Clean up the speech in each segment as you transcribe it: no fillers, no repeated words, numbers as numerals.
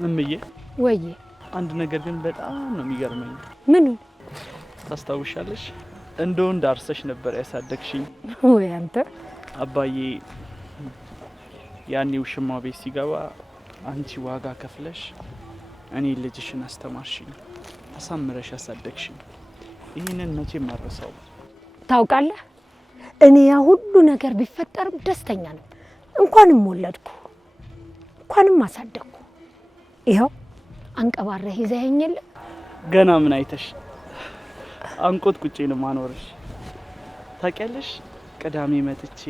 እምዬ ወይዬ አንድ ነገር ግን በጣም ነው የሚገርመኝ። ምኑ? ታስታውሻለሽ? እንደ ወንድ አርሰሽ ነበር ያሳደግሽኝ። ወይ አንተ አባዬ ያኔ ውሽማ ቤት ሲገባ አንቺ ዋጋ ከፍለሽ እኔ ልጅሽን አስተማርሽኝ፣ አሳምረሽ ያሳደግሽኝ። ይህንን መቼም አልረሳውም። ታውቃለህ፣ እኔ ያ ሁሉ ነገር ቢፈጠርም ደስተኛ ነው። እንኳንም ወለድኩ፣ እንኳንም አሳደግኩ። ይኸው አንቀባረህ ይዘኸኝ የለ። ገና ምን አይተሽ አንቆት ቁጬ ነው ማኖርሽ። ታውቂያለሽ፣ ቅዳሜ መጥቼ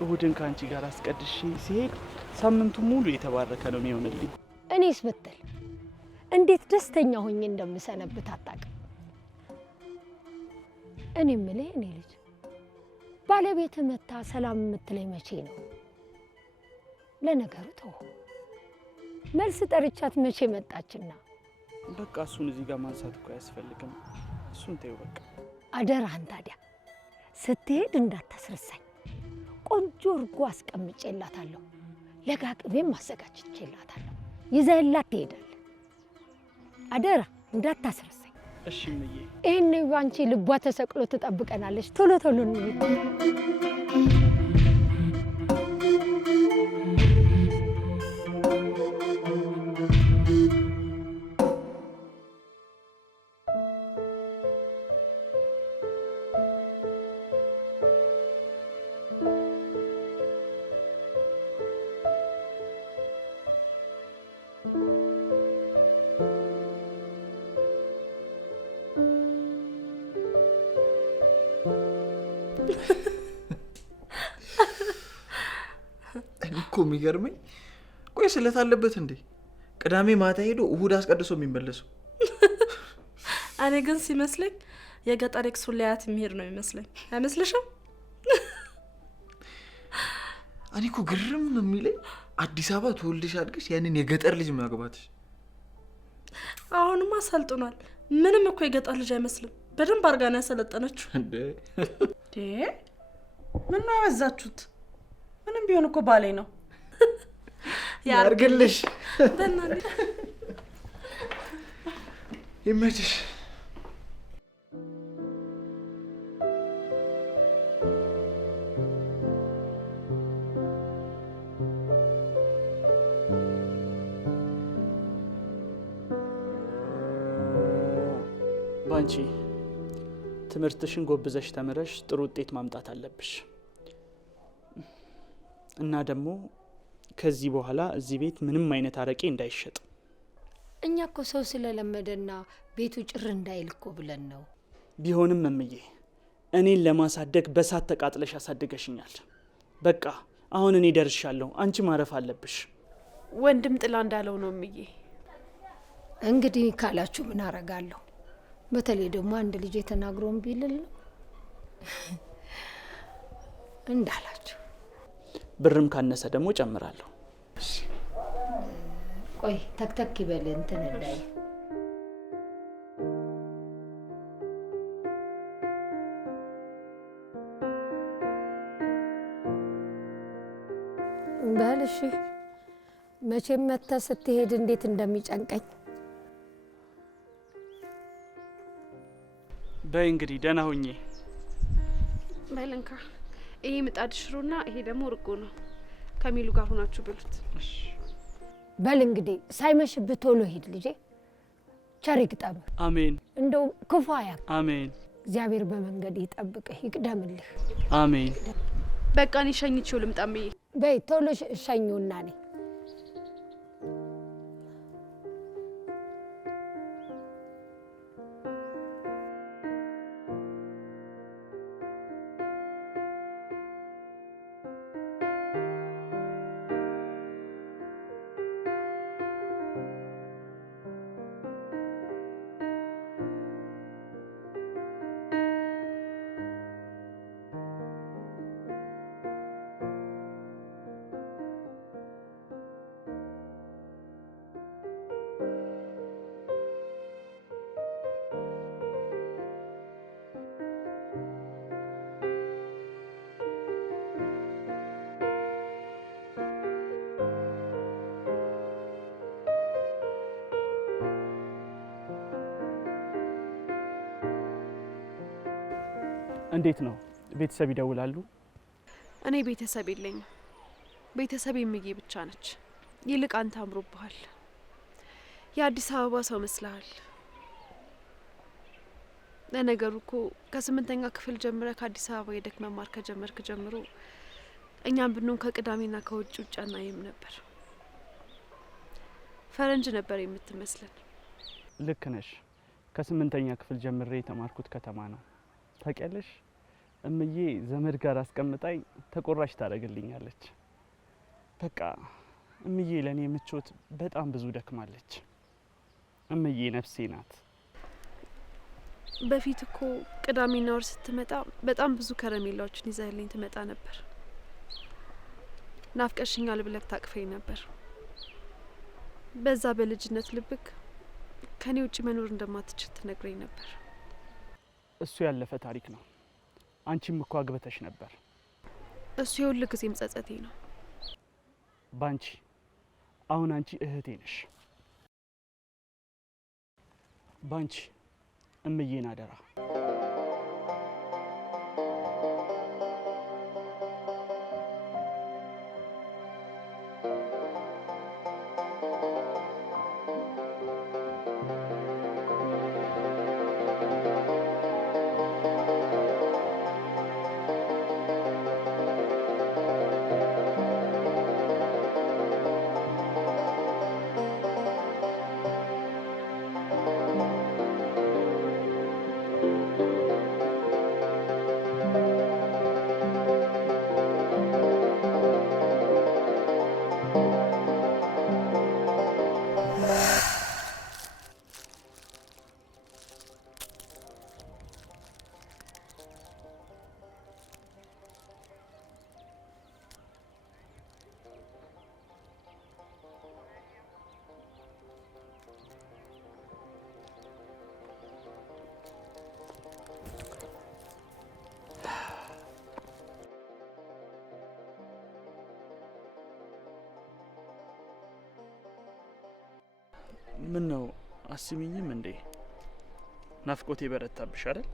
እሁድን ከአንቺ ጋር አስቀድሼ ሲሄድ ሳምንቱ ሙሉ የተባረከ ነው የሚሆንልኝ። እኔስ ብትል እንዴት ደስተኛ ሆኜ እንደምሰነብት አታውቅም። እኔ የምልህ እኔ ልጅ ባለቤት መታ ሰላም የምትለኝ መቼ ነው? ለነገሩ ተው፣ መልስ ጠርቻት መቼ መጣችና? በቃ እሱን እዚህ ጋር ማንሳት እኮ አያስፈልግም። እሱን ተይው በቃ። አደራህን ታዲያ ስትሄድ እንዳታስረሳኝ። ቆንጆ እርጎ አስቀምጬላታለሁ፣ ለጋ ቅቤም አዘጋጅቼላታለሁ። ይዘህላት ትሄዳለህ። አደራ እንዳታስረሳኝ። እሺ እምዬ። ይህን ባንቺ ልቧ ተሰቅሎ ትጠብቀናለች። ቶሎ ቶሎ እንሂድ። እኮ የሚገርመኝ ቆይ ስለት አለበት እንዴ? ቅዳሜ ማታ ሄዶ እሁድ አስቀድሶ የሚመለሰው። እኔ ግን ሲመስለኝ የገጠር ኤክሱ ሊያት የሚሄድ ነው ይመስለኝ። አይመስልሽም? እኔ እኮ ግርም የሚለኝ አዲስ አበባ ተወልደሽ አድገሽ ያንን የገጠር ልጅ ማግባትሽ። አሁንማ ሰልጥኗል። ምንም እኮ የገጠር ልጅ አይመስልም። በደንብ አድርጋ ነው ያሰለጠነችው። እንዴ ምን ነው ያበዛችሁት? ምንም ቢሆን እኮ ባሌ ነው። ያርግልሽ። በእናትህ ይመችሽ። ባንቺ ትምህርትሽን ጎብዘሽ ተምረሽ ጥሩ ውጤት ማምጣት አለብሽ። እና ደግሞ ከዚህ በኋላ እዚህ ቤት ምንም አይነት አረቄ እንዳይሸጥ። እኛ እኮ ሰው ስለለመደና ቤቱ ጭር እንዳይል እኮ ብለን ነው። ቢሆንም እምዬ እኔን ለማሳደግ በሳት ተቃጥለሽ አሳድገሽኛል። በቃ አሁን እኔ ደርሻለሁ። አንቺ ማረፍ አለብሽ። ወንድም ጥላ እንዳለው ነው እምዬ። እንግዲህ ካላችሁ ምን አረጋለሁ? በተለይ ደግሞ አንድ ልጅ የተናግሮን ቢልል ነው እንዳላችሁ። ብርም ካነሰ ደግሞ ጨምራለሁ። ቆይ ተክተክ ይበል እንትን እንዳይ። በል እሺ። መቼም መተህ ስትሄድ እንዴት እንደሚጨንቀኝ። በይ እንግዲህ ደህና ሁኚ። በልንካ ይሄ ምጣድ ሽሮና ይሄ ደግሞ እርጎ ነው። ከሚሉ ጋር ሆናችሁ ብሉት። በል እንግዲህ ሳይመሽብህ ቶሎ ሂድ ልጄ። ቸር ይግጠምህ። አሜን። እንደው ክፉ አያክ። አሜን። እግዚአብሔር በመንገድ ይጠብቅህ ይቅደምልህ። አሜን። በቃ እኔ ሸኝቼው ልምጣም ብዬ። በይ ቶሎ ሸኙና ነኝ። እንዴት ነው? ቤተሰብ ይደውላሉ? እኔ ቤተሰብ የለኝም። ቤተሰብ የምዬ ብቻ ነች። ይልቅ አንተ አምሮብሃል። የአዲስ አበባ ሰው መስለሃል። ለነገሩ እኮ ከ8ኛ ክፍል ጀምረ ከአዲስ አበባ ሄደክ መማር ከጀመርክ ጀምሮ እኛም ብንሆን ከቅዳሜና ከውጭ ውጭ አናይም ነበር። ፈረንጅ ነበር የምትመስለን። ልክ ነሽ። ከ8ኛ ክፍል ጀምሬ የተማርኩት ከተማ ነው። ታውቂያለሽ፣ እምዬ ዘመድ ጋር አስቀምጣኝ ተቆራሽ ታደርግልኛለች። በቃ እምዬ ለእኔ ምቾት በጣም ብዙ ደክማለች። እምዬ ነፍሴ ናት። በፊት እኮ ቅዳሜና ወር ስትመጣ በጣም ብዙ ከረሜላዎችን ይዘህልኝ ትመጣ ነበር። ናፍቀሽኛል ብለክ ታቅፈኝ ነበር። በዛ በልጅነት ልብክ ከኔ ውጭ መኖር እንደማትችል ትነግረኝ ነበር። እሱ ያለፈ ታሪክ ነው። አንቺም እኮ አግብተሽ ነበር። እሱ የሁል ጊዜም ጸጸቴ ነው። ባንቺ አሁን አንቺ እህቴ ነሽ። ባንቺ እምዬን አደራ። ምን ነው አስሚኝም እንዴ? ናፍቆቴ በረታብሽ አይደል?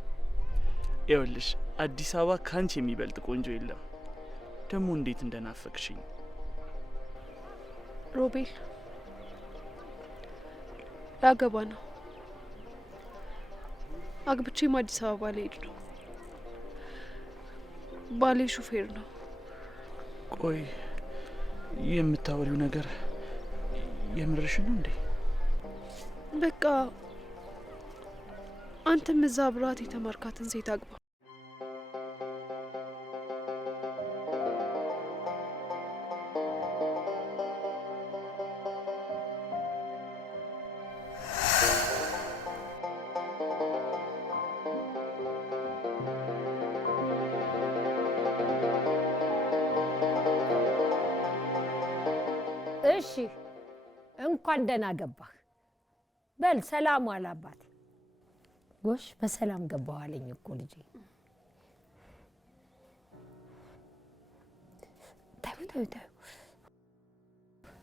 ይኸውልሽ አዲስ አበባ ካንቺ የሚበልጥ ቆንጆ የለም። ደግሞ እንዴት እንደናፈቅሽኝ ሮቤል። ያገባ ነው። አግብቼም አዲስ አበባ ልሄድ ነው። ባሌ ሹፌር ነው። ቆይ የምታወሪው ነገር የምርሽ ነው እንዴ? በቃ አንተም እዛ አብራት የተማርካትን ሴት አግባ። እሺ እንኳን ደህና ገባህ። በል ሰላም ዋል አባቴ። ጎሽ በሰላም ገባሁ አለኝ እኮ ልጄ። ታዩ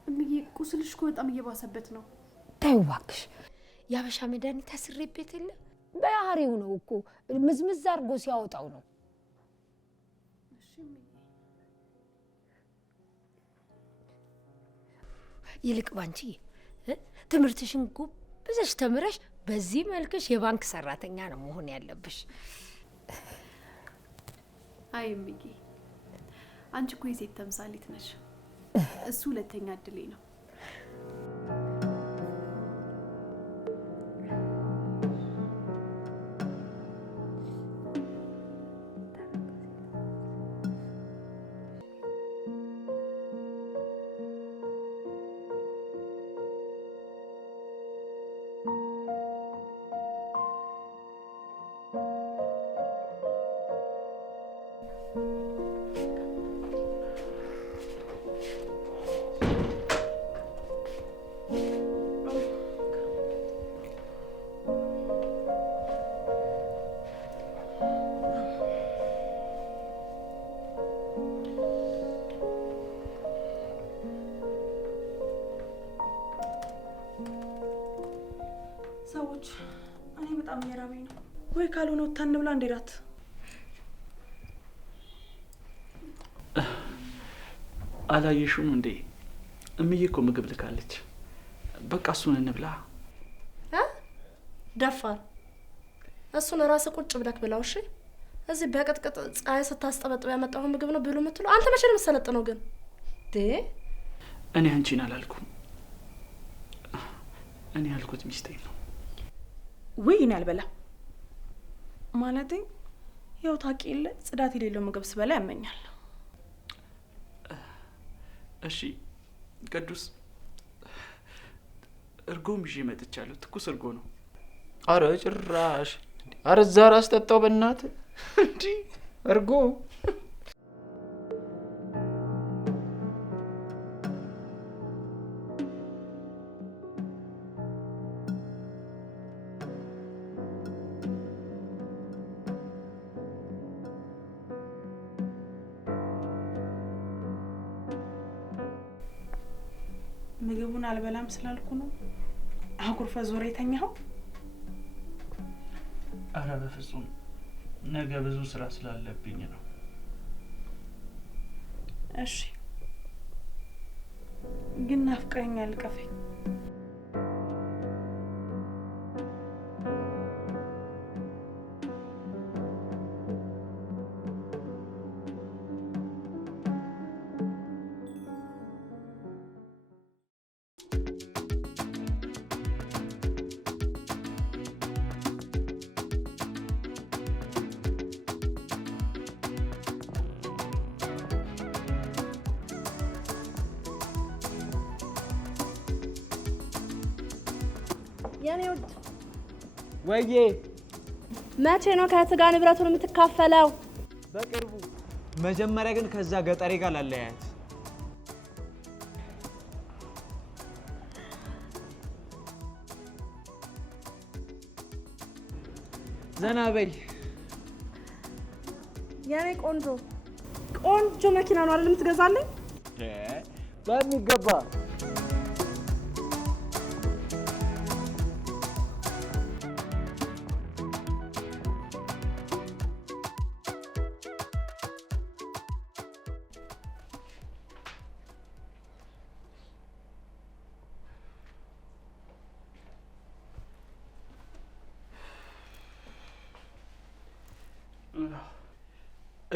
እምዬ ቁስልሽ እኮ በጣም እየባሰበት ነው። ታዩ እባክሽ፣ የአበሻ መድኃኒት አስሬበት የለ ባህሪው ነው እኮ ምዝምዝ አድርጎ ሲያወጣው ነው። ይልቅ ባንቺ ትምህርትሽን ጎብዘሽ ተምረሽ በዚህ መልክሽ የባንክ ሰራተኛ ነው መሆን ያለብሽ። አይ እምዬ አንቺ እኮ የሴት ተምሳሌት ነሽ። እሱ ሁለተኛ እድሌ ነው። ሰዎች እኔ በጣም እየራበኝ ነው። ወይ ካልሆነ ወጥተን እንብላ። እንዴ ራት አላየሽውም እንዴ? እምዬ እኮ ምግብ ልካለች። በቃ እሱን እንብላ። ደፋር እሱን ራስህ ቁጭ ብለክ ብላው። እሺ እዚህ በቅጥቅጥ ፀሐይ ስታስጠበጥብ ያመጣው ምግብ ነው ብሉ የምትለው አንተ መቼ ነው የምትሰለጥነው ግን? እኔ አንቺን አላልኩም። እኔ ያልኩት ሚስቴን ነው። ውይ እኔ አልበላም ማለቴ ያው ታውቂ የለ ጽዳት የሌለው ምግብ ስበላ ያመኛል። እሺ ቅዱስ እርጎም ይዤ መጥቻለሁ። ትኩስ እርጎ ነው። አረ ጭራሽ! አረ እዛ ራስ ጠጣው በእናትህ እንዲ እርጎ። ምግቡን አልበላም ስላልኩ ነው አኩርፈ ዞር የተኛኸው? አረ በፍጹም ነገ ብዙ ስራ ስላለብኝ ነው። እሺ ግን ናፍቀኸኛል። ቀፈኝ የኔ ውድ ወይዬ መቼ ነው ከእህት ጋር ንብረቱን የምትካፈለው? በቅርቡ። መጀመሪያ ግን ከዛ ገጠሬ ጋር ላለያያት። ዘና በይ የኔ ቆንጆ ቆንጆ መኪና ነው አይደል የምትገዛልኝ? በሚገባ።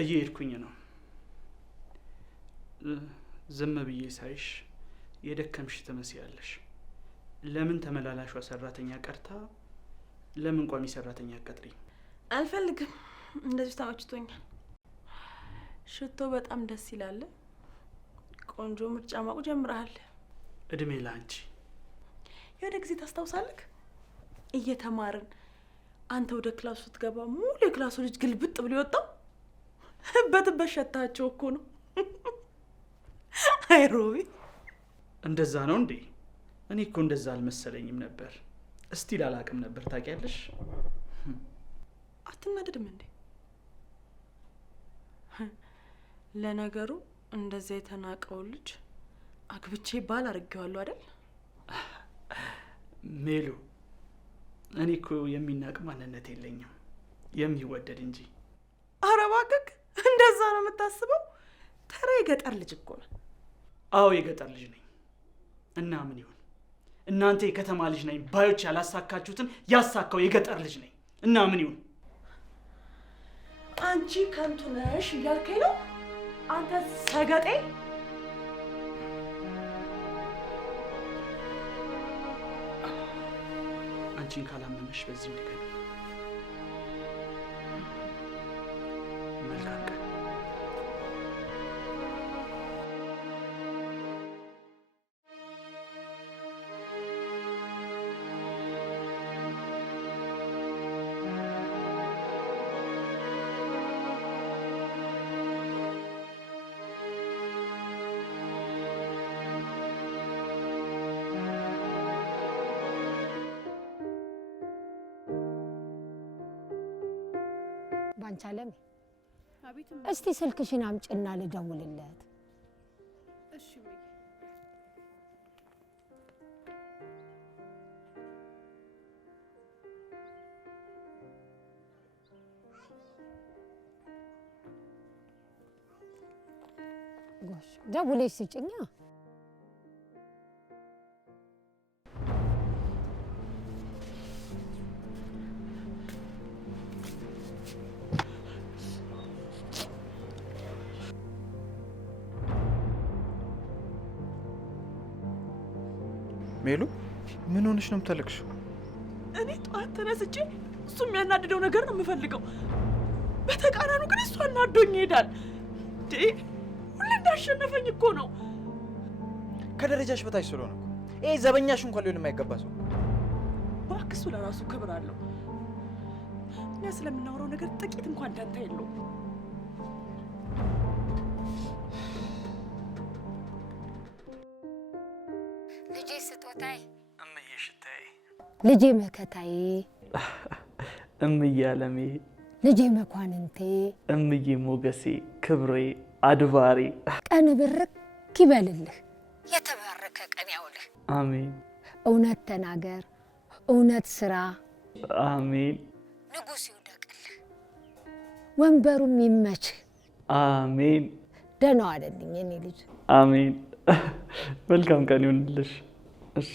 እየሄድኩኝ ነው። ዝም ብዬ ሳይሽ የደከምሽ ትመስያለሽ። ለምን ተመላላሿ ሰራተኛ ቀርታ ለምን ቋሚ ሰራተኛ አቀጥሪ? አልፈልግም። እንደዚህ ተመችቶኛል። ሽቶ በጣም ደስ ይላል። ቆንጆ ምርጫ ማቁ ጀምረሃል። እድሜ ለአንቺ። የሆነ ጊዜ ታስታውሳለህ? እየተማርን አንተ ወደ ክላሱ ስትገባ ሙሉ የክላሱ ልጅ ግልብጥ ብሎ ይወጣው በትበሸታቸው እኮ ነው። አይ ሮቢ፣ እንደዛ ነው እንዴ? እኔ እኮ እንደዛ አልመሰለኝም ነበር። እስቲ ላላቅም ነበር። ታውቂያለሽ? አትናደድም እንዴ? ለነገሩ እንደዛ የተናቀው ልጅ አግብቼ ባል አድርጌዋለሁ አይደል? ሜሉ፣ እኔ እኮ የሚናቅ ማንነት የለኝም፣ የሚወደድ እንጂ። ኧረ እባክህ፣ እንደዛ ነው የምታስበው? ተራ የገጠር ልጅ እኮ ነው። አዎ የገጠር ልጅ ነኝ። እና ምን ይሁን? እናንተ የከተማ ልጅ ነኝ ባዮች ያላሳካችሁትን ያሳካው የገጠር ልጅ ነኝ። እና ምን ይሁን? አንቺ ከንቱ ነሽ እያልከኝ ነው? አንተ ሰገጤ! አንቺን ካላመመሽ በዚህ ልገኝ። መልካም ቀን። ባንቻለም እስቲ ስልክሽን አምጪና ልደውልለት። እሺ ወይ ጎሽ ደውለሽ ስጭኛ። ሜሉ ምን ሆነሽ ነው የምታለቅሽው? እኔ ጠዋት ተነስቼ እሱ የሚያናድደው ነገር ነው የምፈልገው። በተቃራኒው ግን እሱ አናዶኝ ይሄዳል። ሁሌ እንዳሸነፈኝ እኮ ነው። ከደረጃሽ በታች ስለሆነ እኮ ይሄ ዘበኛሽ እንኳን ሊሆን የማይገባ ሰው። እባክህ እሱ ለራሱ ክብር አለው። እኛ ስለምናወራው ነገር ጥቂት እንኳን ደንታ የለውም። ልጄ ስጦታዬ፣ እምዬ ሽታዬ፣ ልጄ መከታዬ፣ እምዬ አለሜ፣ ልጄ መኳንንቴ፣ እምዬ ሞገሴ፣ ክብሬ፣ አድባሬ ቀን ብርክ ይበልልህ፣ የተባረከ ቀን ያውልህ። አሜን። እውነት ተናገር፣ እውነት ስራ። አሜን። ንጉሥ ይውደቅልህ፣ ወንበሩም ይመችህ። አሜን። ደህና ዋለልኝ የኔ ልጅ። አሜን። መልካም ቀን ይሁንልሽ። እሺ።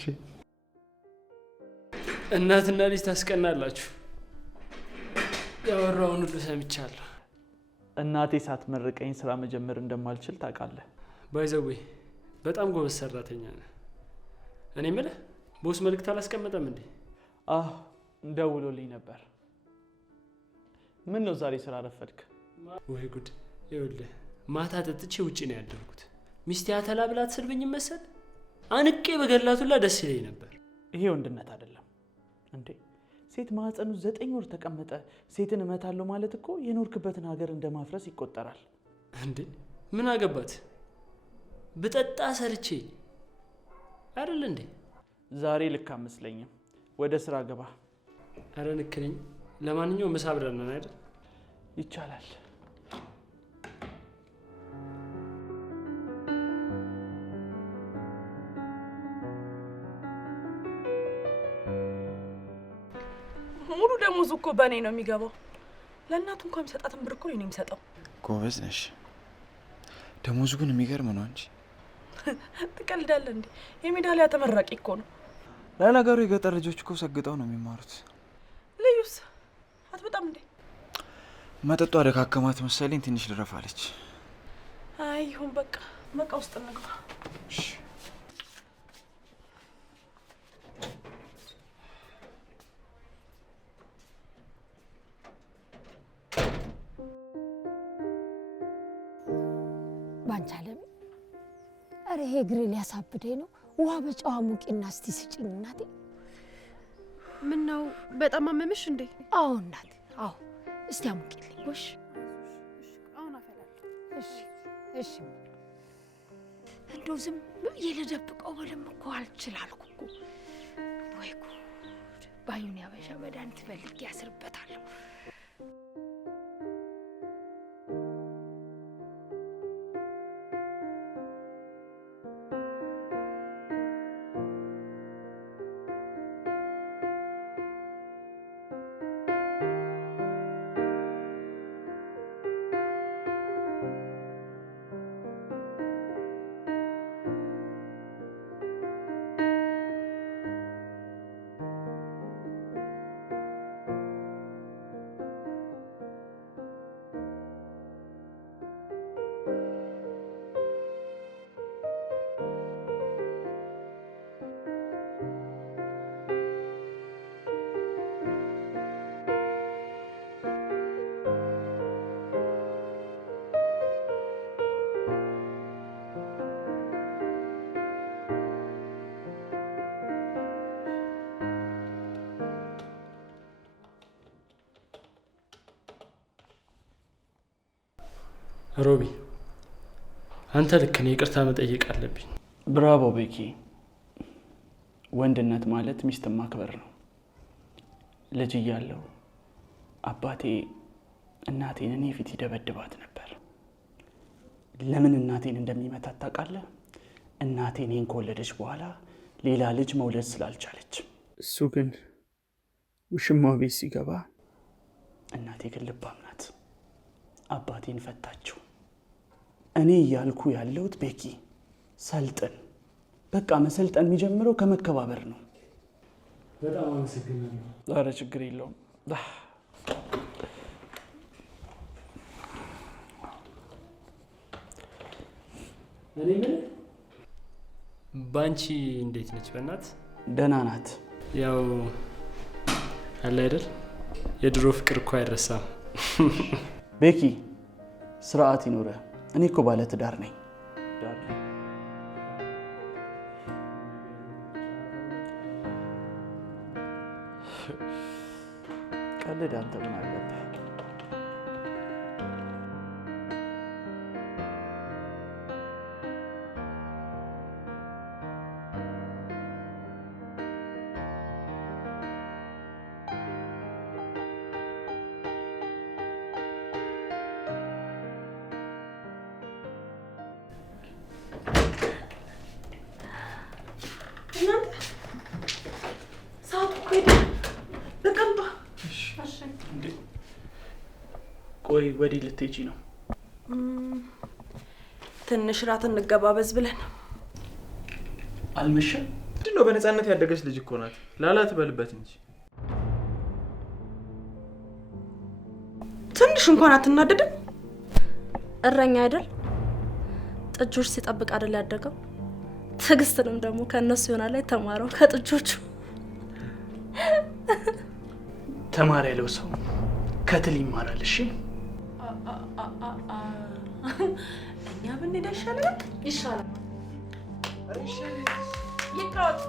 እናትና ልጅ ታስቀናላችሁ። ያወራውን ሁሉ ሰምቻለሁ። እናቴ ሳትመርቀኝ ስራ መጀመር እንደማልችል ታውቃለህ። ባይዘዌ በጣም ጎበዝ ሰራተኛ ነህ። እኔ የምልህ ቦስ መልእክት አላስቀመጠም እንዴ? ደውሎልኝ ነበር። ምን ነው ዛሬ ስራ ረፈድክ? ወይ ጉድ! ይኸውልህ ማታ ጠጥቼ ውጪ ነው ያደርኩት። ሚስቴ አተላ ብላ ትስልብኝ መሰል አንቄ በገላቱላ ደስ ይለኝ ነበር። ይሄ ወንድነት አይደለም እንዴ? ሴት ማህፀኑ 9 ወር ተቀመጠ ሴትን እመታለሁ ማለት እኮ የኖርክበትን ሀገር እንደማፍረስ ይቆጠራል። እንዴ ምን አገባት? ብጠጣ ሰርቼ አይደል እንዴ? ዛሬ ልክ አመስለኝም። ወደ ስራ ገባ። አረ ልክ ነኝ። ለማንኛውም ምሳ አብረን ነን አይደል? ይቻላል። ሙሉ ደሞዙ እኮ በእኔ ነው የሚገባው። ለእናቱ እንኳን የሚሰጣትን ብር እኮ ነው የሚሰጠው። ጎበዝ ነሽ። ደሞዙ ግን የሚገርም ነው እንጂ። ትቀልዳለህ እንዴ? የሜዳሊያ ተመራቂ እኮ ነው። ለነገሩ የገጠር ልጆች እኮ ሰግጠው ነው የሚማሩት። ልዩስ አትበጣም እንዴ? መጠጧ ደካከማት መሰለኝ ትንሽ ልረፋለች። አይ ይሁን በቃ ውስጥ እንግባ። ባንቻለም አረ ይሄ እግሬ ሊያሳብደኝ ነው። ውሃ በጨዋ ሙቂና እስቲ ስጭኝ እናቴ። ምን ነው በጣም አመመሽ እንዴ? አዎ እናቴ፣ አዎ። እስቲ አሙቂልኝ። ጎሽ አሁን አፈላለሁ። እሺ። እንደው ዝም ብዬ ልደብቀው ብልም እኮ አልችላልኩ እኮ። ወይ ጉድ! ባዩን ያበሻ መድኃኒት ፈልጌ ያስርበታለሁ። ሮቢ አንተ ልክ ነህ። ይቅርታ መጠየቅ አለብኝ። ብራቮ ቤኪ። ወንድነት ማለት ሚስትን ማክበር ነው። ልጅ እያለሁ አባቴ እናቴን እኔ ፊት ይደበድባት ነበር። ለምን እናቴን እንደሚመታት ታውቃለህ? እናቴ እኔን ከወለደች በኋላ ሌላ ልጅ መውለድ ስላልቻለች። እሱ ግን ውሽማው ቤት ሲገባ እናቴ ግን ልባም ናት። አባቴን ፈታችው። እኔ እያልኩ ያለሁት ቤኪ ሰልጥን። በቃ መሰልጠን የሚጀምረው ከመከባበር ነው። በጣም አመሰግናለሁ። ዛሬ ችግር የለውም። እኔ ምን ባንቺ እንዴት ነች? በእናት ደህና ናት። ያው አለ አይደል የድሮ ፍቅር እኮ አይረሳም። ቤኪ ስርዓት ይኖረ። እኔ እኮ ባለ ትዳር ነኝ። ቀልድ አንተ ምን አለብህ? ቆይ ወዲህ ልትሄጂ ነው? ትንሽ ራት እንገባበዝ ብለን። አልመሸም? ምንድን ነው? በነፃነት ያደገች ልጅ እኮ ናት። ላላ ትበልበት እንጂ ትንሽ እንኳን አትናደድም? እረኛ አይደል? ጥጆች ሲጠብቅ አይደል ያደገው? ትዕግስትንም ደግሞ ከእነሱ ይሆናል የተማረው ከጥጆቹ። ተማሪ ያለው ሰው ከትል ይማራል። እሺ እኛ ብንሄድ አይሻልም? ይሻላል። ይቀወጥ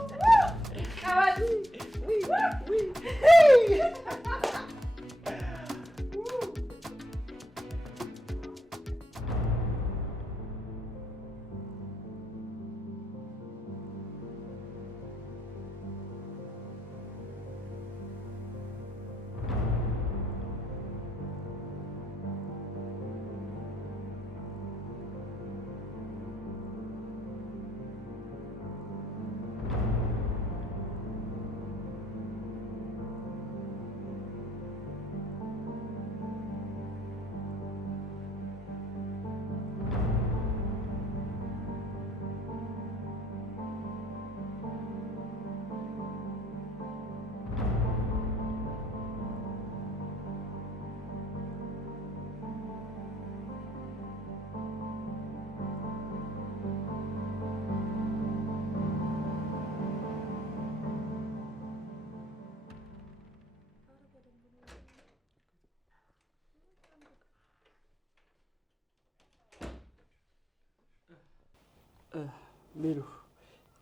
ሜሉ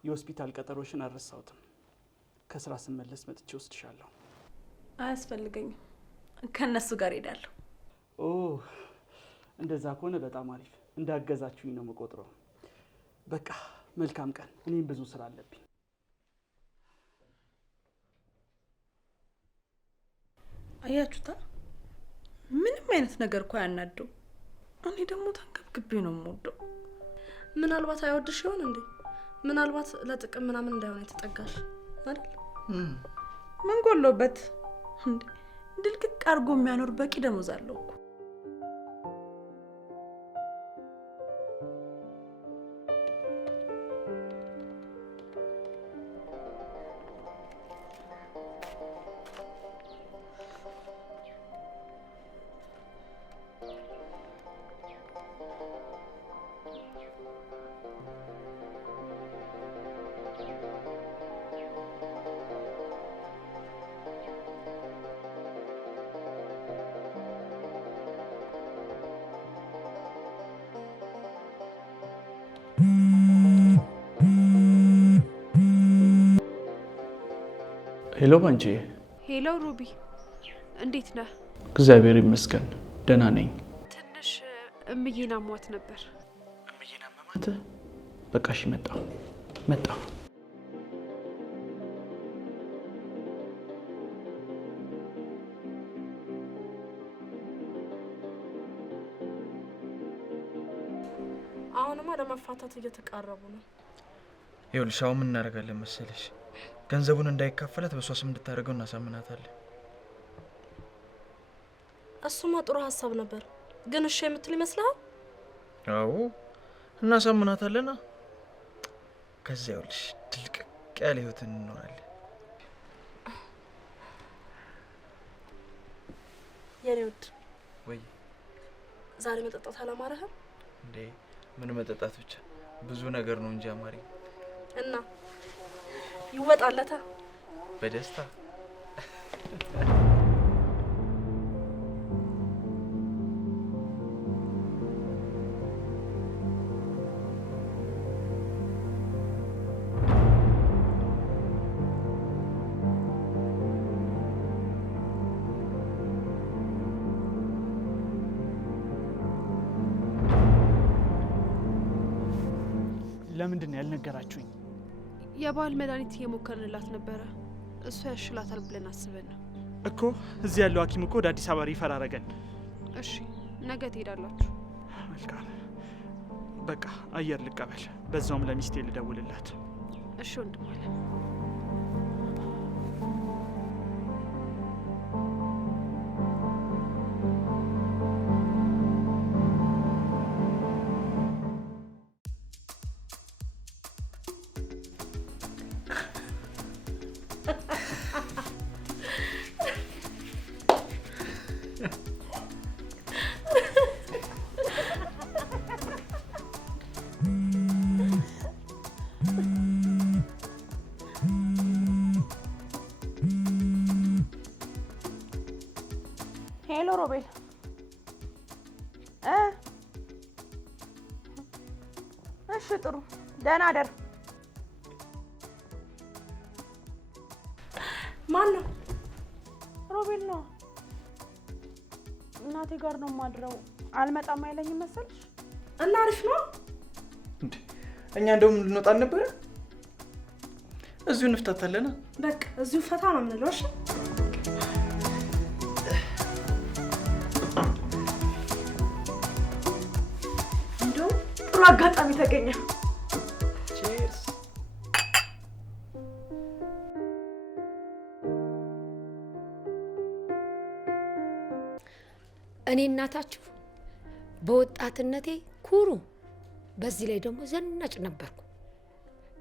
የሆስፒታል ቀጠሮሽን አልረሳሁትም። ከስራ ስመለስ መጥቼ ወስድሻለሁ። አያስፈልገኝም፣ ከነሱ ጋር ሄዳለሁ። ኦ እንደዛ ከሆነ በጣም አሪፍ። እንዳገዛችሁኝ ነው የምቆጥረው። በቃ መልካም ቀን። እኔም ብዙ ስራ አለብኝ። አያችሁታ፣ ምንም አይነት ነገር እኮ ያናደው። እኔ ደግሞ ተንገብግቤ ነው የምወደው። ምናልባት አይወድሽ ይሆን እንዴ? ምናልባት ለጥቅም ምናምን እንዳይሆን የተጠጋሽ አይደል? ምን ጎሎበት እንዴ? ድልቅቅ አድርጎ የሚያኖር በቂ ደሞዝ አለው እኮ። ሄሎ ባንቺ። ሄሎ ሩቢ፣ እንዴት ነህ? እግዚአብሔር ይመስገን ደህና ነኝ። ትንሽ እምዬን አሟት ነበር። እምዬን አመማት? በቃ እሺ፣ መጣሁ። አሁንማ ለመፋታት እየተቃረቡ ነው። ይኸውልሽ አሁን ምን እናደርጋለን መሰለሽ? ገንዘቡን እንዳይካፈላት በሷ ስም እንድታደርገው እናሳምናታለን። እሱማ ጥሩ ሀሳብ ነበር፣ ግን እሺ የምትል ይመስልሃል? አዎ እናሳምናታለና ከዛ ይኸውልሽ ድልቅቅ ያለ ህይወት እንኖራለን። የኔ ውድ ወይ ዛሬ መጠጣት አላማረህም እንዴ? ምን መጠጣት ብቻ ብዙ ነገር ነው እንጂ አማረኝ። እና ይወጣለታ በደስታ ለምንድን ነው ያልነገራችሁኝ? የባህል መድኃኒት እየሞከርንላት ነበረ። እሱ ያሽላታል ብለን አስበን ነው እኮ። እዚህ ያለው ሐኪም እኮ ወደ አዲስ አበባ ሪፈር አደረገን። እሺ ነገ ትሄዳላችሁ? መልካም በቃ አየር ልቀበል፣ በዛውም ለሚስቴ ልደውልላት። እሺ ወንድም አለ። ሄሎ ሮቤል፣ እሺ ጥሩ፣ ደህና አደር። ማን ነው? ሮቤል ነው። እናቴ ጋር ነው የማድረው። አልመጣም አይለኝም መሰልሽ? እና አሪፍ ነው እንዴ? እኛ እንደውም ልንወጣ አልነበረ? እዚሁ እንፍታታለና። በቃ እዚሁ ፈታ ነው የምንለው። እሺ እንደው ጥሩ አጋጣሚ ተገኘ። ቺርስ። እኔ እናታችሁ በወጣትነቴ ኩሩ፣ በዚህ ላይ ደግሞ ዘናጭ ነበርኩ።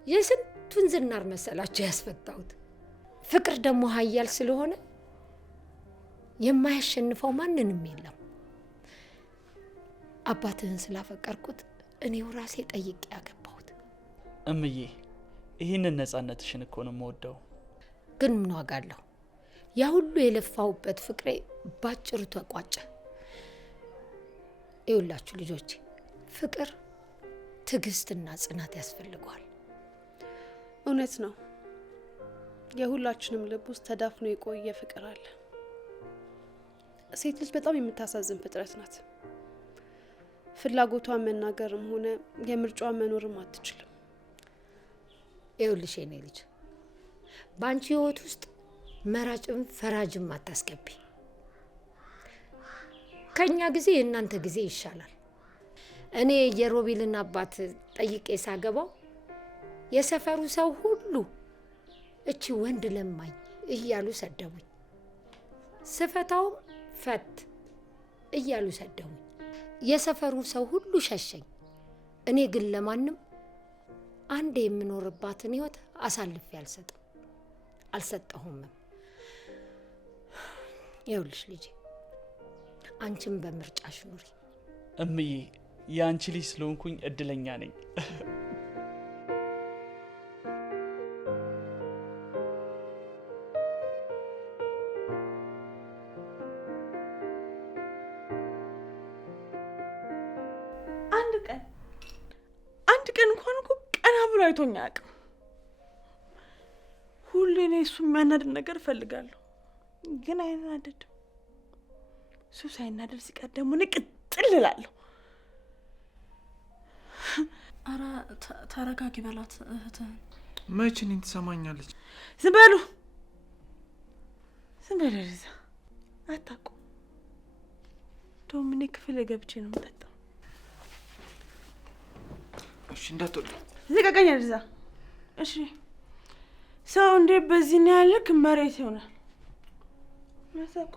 የስንቱን ዝናር መሰላችሁ ያስፈታሁት። ፍቅር ደግሞ ኃያል ስለሆነ የማያሸንፈው ማንንም የለም። አባትህን ስላፈቀርኩት እኔው ራሴ ጠይቄ ያገባሁት። እምዬ ይህንን ነጻነትሽን እኮ ነው የምወደው። ግን ምን ዋጋ አለው? ያ ሁሉ የለፋሁበት ፍቅሬ ባጭሩ ተቋጨ። ይኸውላችሁ ልጆቼ፣ ፍቅር ትዕግስትና ጽናት ያስፈልገዋል። እውነት ነው። የሁላችንም ልብ ውስጥ ተዳፍኖ የቆየ ፍቅር አለ። ሴት ልጅ በጣም የምታሳዝን ፍጥረት ናት። ፍላጎቷን መናገርም ሆነ የምርጫዋን መኖርም አትችልም። ይኸውልሽ የኔ ልጅ፣ በአንቺ ህይወት ውስጥ መራጭም ፈራጅም አታስገቢ። ከኛ ጊዜ የእናንተ ጊዜ ይሻላል። እኔ የሮቤልን አባት ጠይቄ ሳገባው የሰፈሩ ሰው ሁሉ እቺ ወንድ ለማኝ እያሉ ሰደቡኝ። ስፈታውም ፈት እያሉ ሰደቡኝ። የሰፈሩ ሰው ሁሉ ሸሸኝ። እኔ ግን ለማንም አንድ የምኖርባትን ህይወት አሳልፌ አልሰጠሁምም። ይኸውልሽ ልጄ፣ አንቺም በምርጫሽ ኑሪ። እምዬ የአንቺ ልጅ ስለሆንኩኝ እድለኛ ነኝ። አንድ ቀን እንኳን እኮ ቀና ብሎ አይቶኝ አያውቅም። ሁሌ እኔ እሱ የሚያናድድ ነገር እፈልጋለሁ፣ ግን አይናደድም። እሱ ሳይናደድ ሲቀር ደግሞ ንቅጥል እላለሁ። ኧረ ተረጋጊ በላት እህትህን። መች እኔን ትሰማኛለች? ዝም በሉ ሪዛ፣ አታውቁም። እንደውም እኔ ክፍል ገብቼ ነው የምጠጣው። እሺ እንዳትወጣ። ልቀቀኝ ሪዛ። እሺ ሰው እንዴት በዚህ ነው ያለክ መሬት ይሆናል? መሳቁ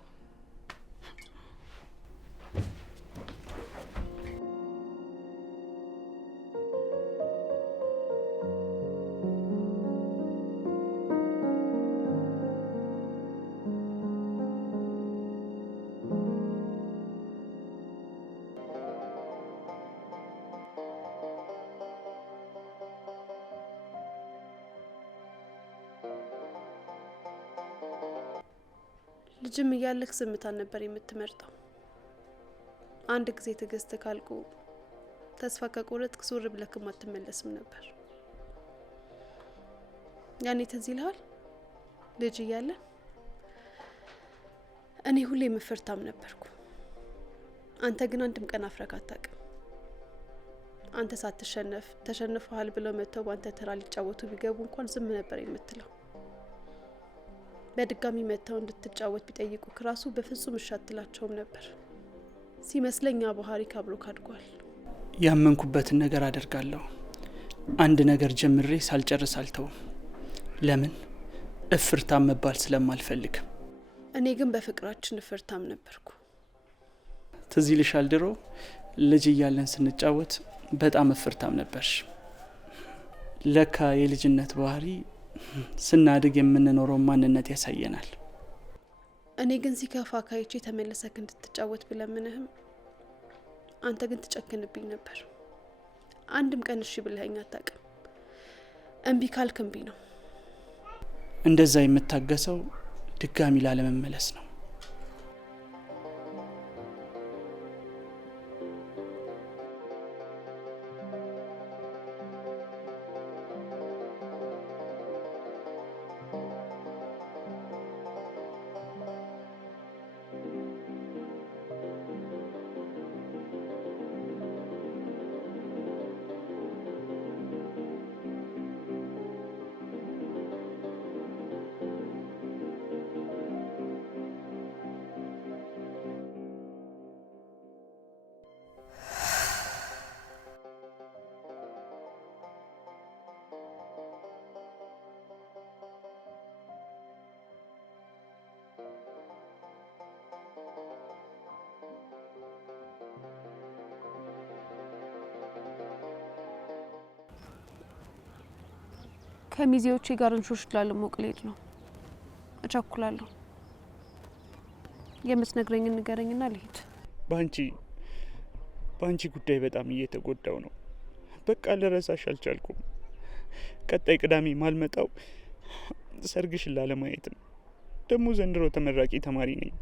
ልጅም እያለክ ዝምታን ነበር የምትመርጠው። አንድ ጊዜ ትዕግስት ካልቁ ተስፋ ከቆረጥክ ዞር ብለክም አትመለስም ነበር። ያኔ ትዝ ይልሃል? ልጅ እያለ እኔ ሁሌ መፈርታም ነበርኩ። አንተ ግን አንድም ቀን አፍረክ አታውቅም። አንተ ሳትሸነፍ ተሸንፈሃል ብለው መተው ባንተ ተራ ሊጫወቱ ቢገቡ እንኳን ዝም ነበር የምትለው። በድጋሚ መተው እንድትጫወት ቢጠይቁ ክራሱ በፍጹም እሺ አትላቸውም ነበር። ሲመስለኛ ባህሪ ካብሮ ካድጓል። ያመንኩበትን ነገር አደርጋለሁ። አንድ ነገር ጀምሬ ሳልጨርስ አልተውም። ለምን? እፍርታም መባል ስለማልፈልግ። እኔ ግን በፍቅራችን እፍርታም ነበርኩ። ትዝ ይልሻል? ድሮ ልጅ እያለን ስንጫወት በጣም እፍርታም ነበርሽ። ለካ የልጅነት ባህሪ ስናድግ የምንኖረው ማንነት ያሳየናል። እኔ ግን ሲከፋ ካይቼ ተመለሰክ እንድትጫወት ብለምንህም አንተ ግን ትጨክንብኝ ነበር። አንድም ቀን እሺ ብለኸኝ አታውቅም። እምቢ ካልክ እምቢ ነው። እንደዛ የምታገሰው ድጋሚ ላለመመለስ ነው። ከሚዜዎቼ ጋር እንሾሽ ላለሞቅ ልሄድ ነው። እቸኩላለሁ። የምትነግረኝን ንገረኝና ልሄድ። በአንቺ ጉዳይ በጣም እየተጎዳው ነው። በቃ ልረሳሽ አልቻልኩም። ቀጣይ ቅዳሜ ማልመጣው ሰርግሽን ላለማየት ነው። ደግሞ ዘንድሮ ተመራቂ ተማሪ ነኝ።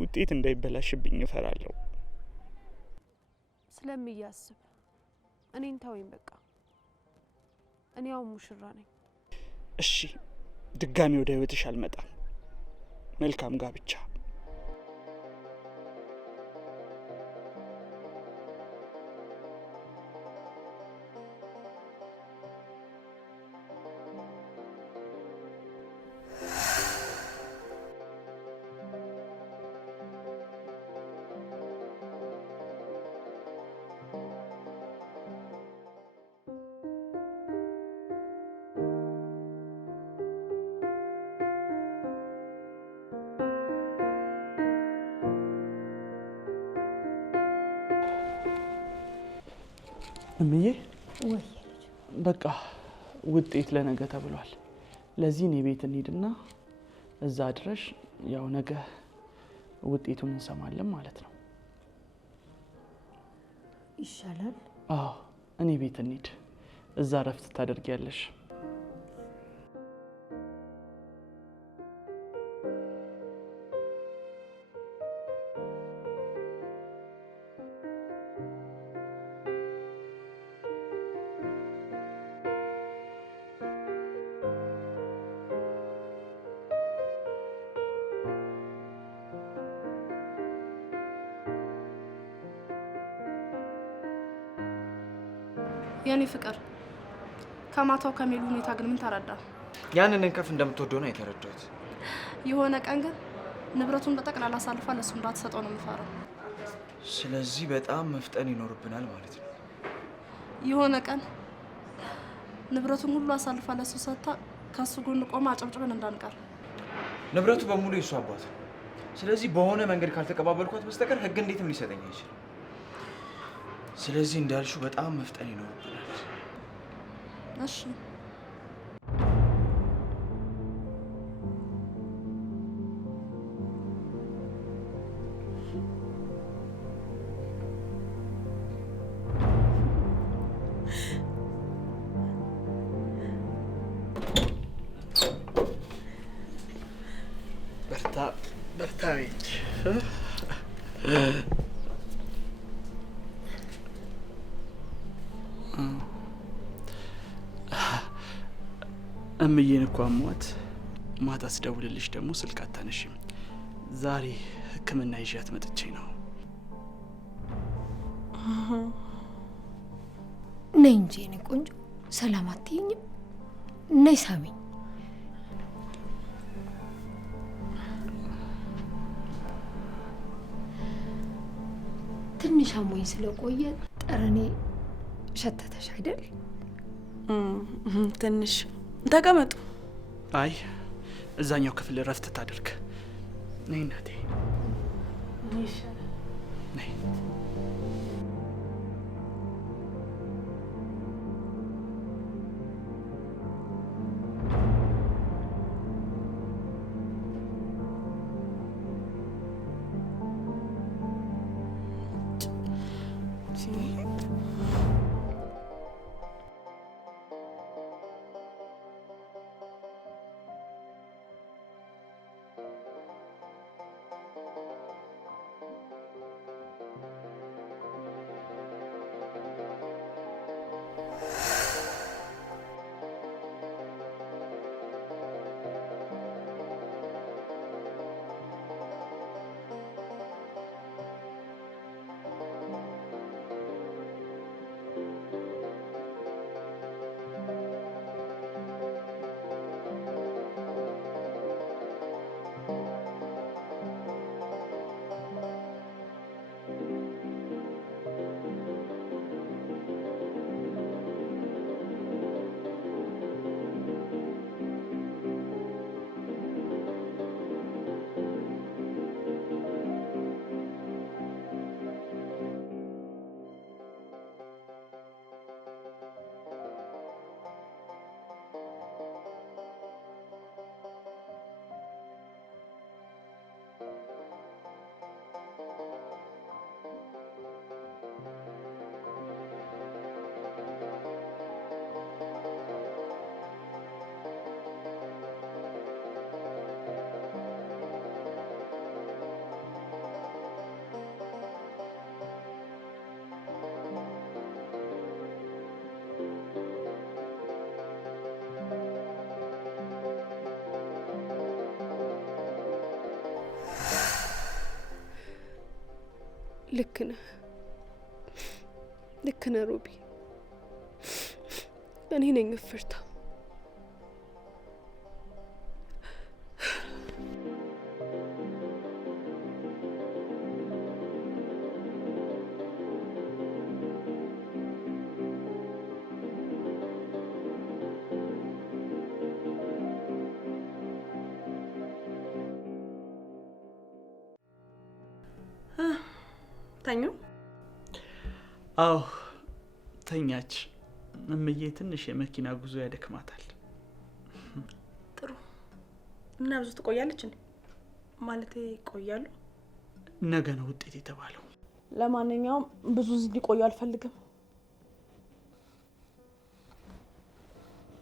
ውጤት እንዳይበላሽብኝ እፈራለሁ። ስለሚያስብ እኔን ተወኝ በቃ። እኔ ያው ሙሽራ ነኝ። እሺ፣ ድጋሚ ወደ ህይወትሽ አልመጣም። መልካም ጋብቻ። እምዬ፣ በቃ ውጤት ለነገ ተብሏል። ለዚህ እኔ ቤት እንሂድና እዛ ድረሽ ያው ነገ ውጤቱን እንሰማለን ማለት ነው። ይሻላል። አዎ፣ እኔ ቤት እንሂድ። እዛ እረፍት ታደርጊያለሽ። የኔ ፍቅር ከማታው ከሚሉ ሁኔታ ግን ምን ተረዳ? ያንን እንከፍ እንደምትወደው ነው የተረዳሁት። የሆነ ቀን ግን ንብረቱን በጠቅላላ አሳልፋ ለሱ እንዳትሰጠው ነው የምፈራው። ስለዚህ በጣም መፍጠን ይኖርብናል ማለት ነው። የሆነ ቀን ንብረቱን ሁሉ አሳልፋ ለሱ ሰጥታ ከሱ ጎን ቆማ አጨብጭበን እንዳንቀር። ንብረቱ በሙሉ የሱ አባት ነው። ስለዚህ በሆነ መንገድ ካልተቀባበልኳት በስተቀር ህግ እንዴትም ሊሰጠኝ አይችልም። ስለዚህ እንዳልሽው በጣም መፍጠን ይኖርብናል። እሺ። በርታ። እምዬን እኮ አሟት ማታ ስደውልልሽ ደግሞ ስልክ አታነሽም። ዛሬ ሕክምና ይዣት መጥቼ ነው። ነይ እንጂ የኔ ቆንጆ ሰላም አትይኝም? ነይ ሳሚኝ። ትንሽ አሞኝ ስለቆየ ጠረኔ ሸተተሽ አይደል? ትንሽ ተቀመጡ። አይ እዛኛው ክፍል እረፍት ታድርግ። ነይ እናቴ ነይ። ልክ ነህ ሮቢ። እኔ ነኝ እፍርታ። ተኙ? አዎ ተኛች። እምዬ ትንሽ የመኪና ጉዞ ያደክማታል። ጥሩ። እና ብዙ ትቆያለች እንዴ? ማለቴ ይቆያሉ? ነገ ነው ውጤት የተባለው። ለማንኛውም ብዙ እዚህ ሊቆዩ አልፈልግም።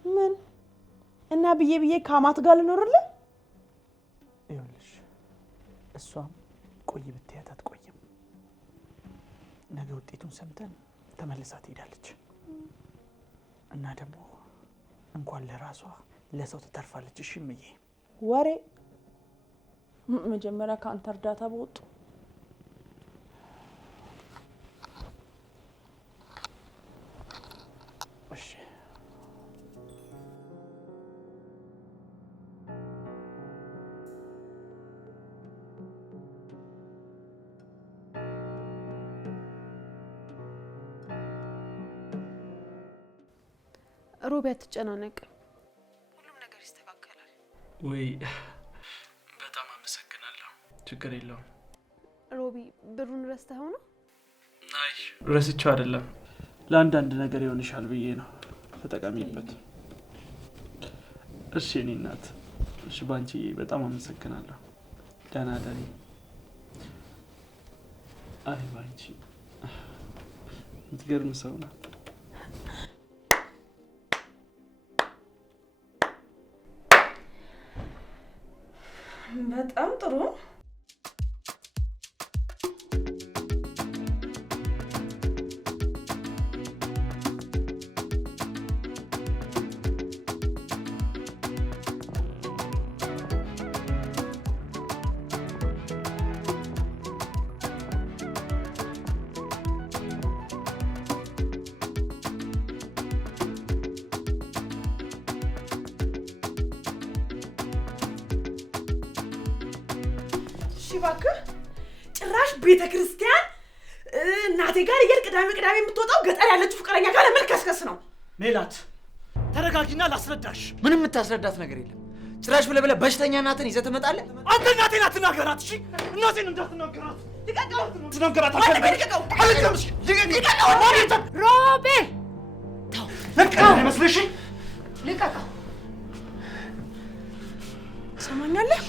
ምን እና ብዬ ከአማት ጋር ልኖርልህ? ይኸውልሽ እሷም ቆይ ብትያት አትቆይም። ነገ ውጤቱን ሰምተን ተመልሳ ትሄዳለች እና ደግሞ እንኳን ለራሷ ለሰው ትተርፋለች። እሺ እምዬ? ወሬ መጀመሪያ ከአንተ እርዳታ በወጡ እሺ ሮቢ አትጨናነቅ፣ ሁሉም ነገር ይስተካከላል። ወይ በጣም አመሰግናለሁ። ችግር የለውም። ሮቢ ብሩን ረስተኸው ነው? አይ ረስቼው አይደለም፣ ለአንዳንድ ነገር ይሆንሻል ብዬ ነው። ተጠቀሚበት። እሺ የኔ እናት። እሺ ባንቺ በጣም አመሰግናለሁ። ደህና ደሪ። አይ ባንቺ የምትገርም ሰው ናት። በጣም ጥሩ። እባክህ ጭራሽ ቤተ ክርስቲያን እናቴ ጋር ቅዳሜ የምትወጣው ገጠር ያለችው ፍቅረኛ ጋር ለመልከስከስ ነው። ሜላት ተረጋጊና ላስረዳሽ። ምንም የምታስረዳት ነገር የለም። ጭራሽ ብለህ በሽተኛ እናትን ይዘህ ትመጣለህ። አንተ እናቴን አትናገራት እሺ? እናቴን እንዳትናገራት። ልቀቀው! ትናገራት ልቀቀው! ሮቤል ተው፣ አይመስልሽ? ልቀቀው። ሰማኛለህ?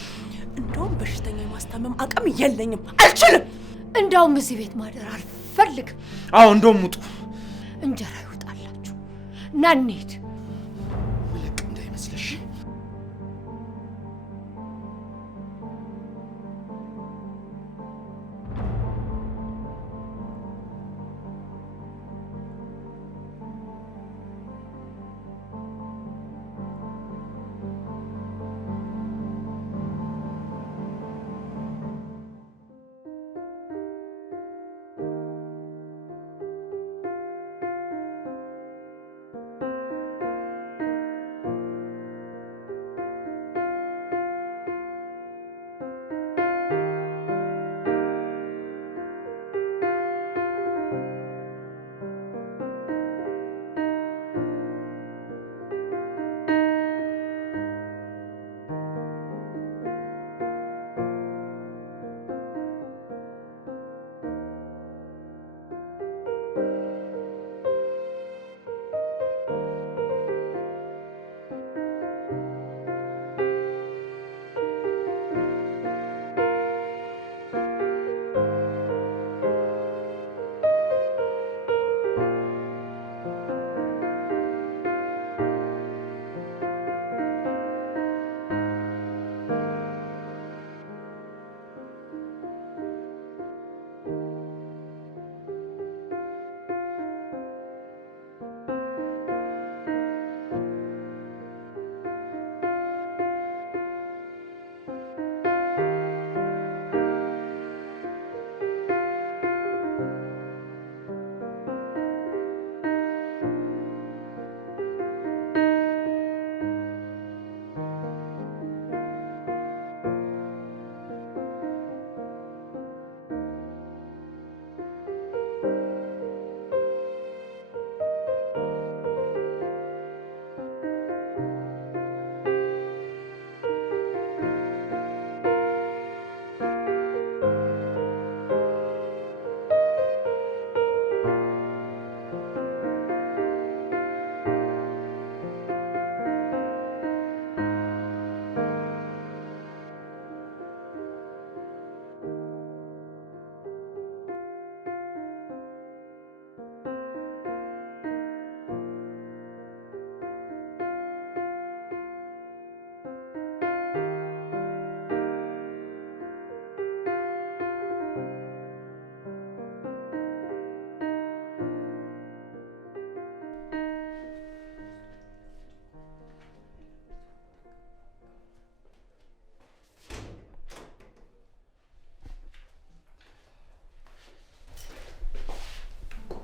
እንደውም በሽተኛ የማስታመም አቅም የለኝም፣ አልችልም። እንደውም እዚህ ቤት ማደር አልፈልግም። አዎ እንደውም ውጡ። እንጀራ ይውጣላችሁ ና እንሂድ። ምልክ እንዳይመስልሽ።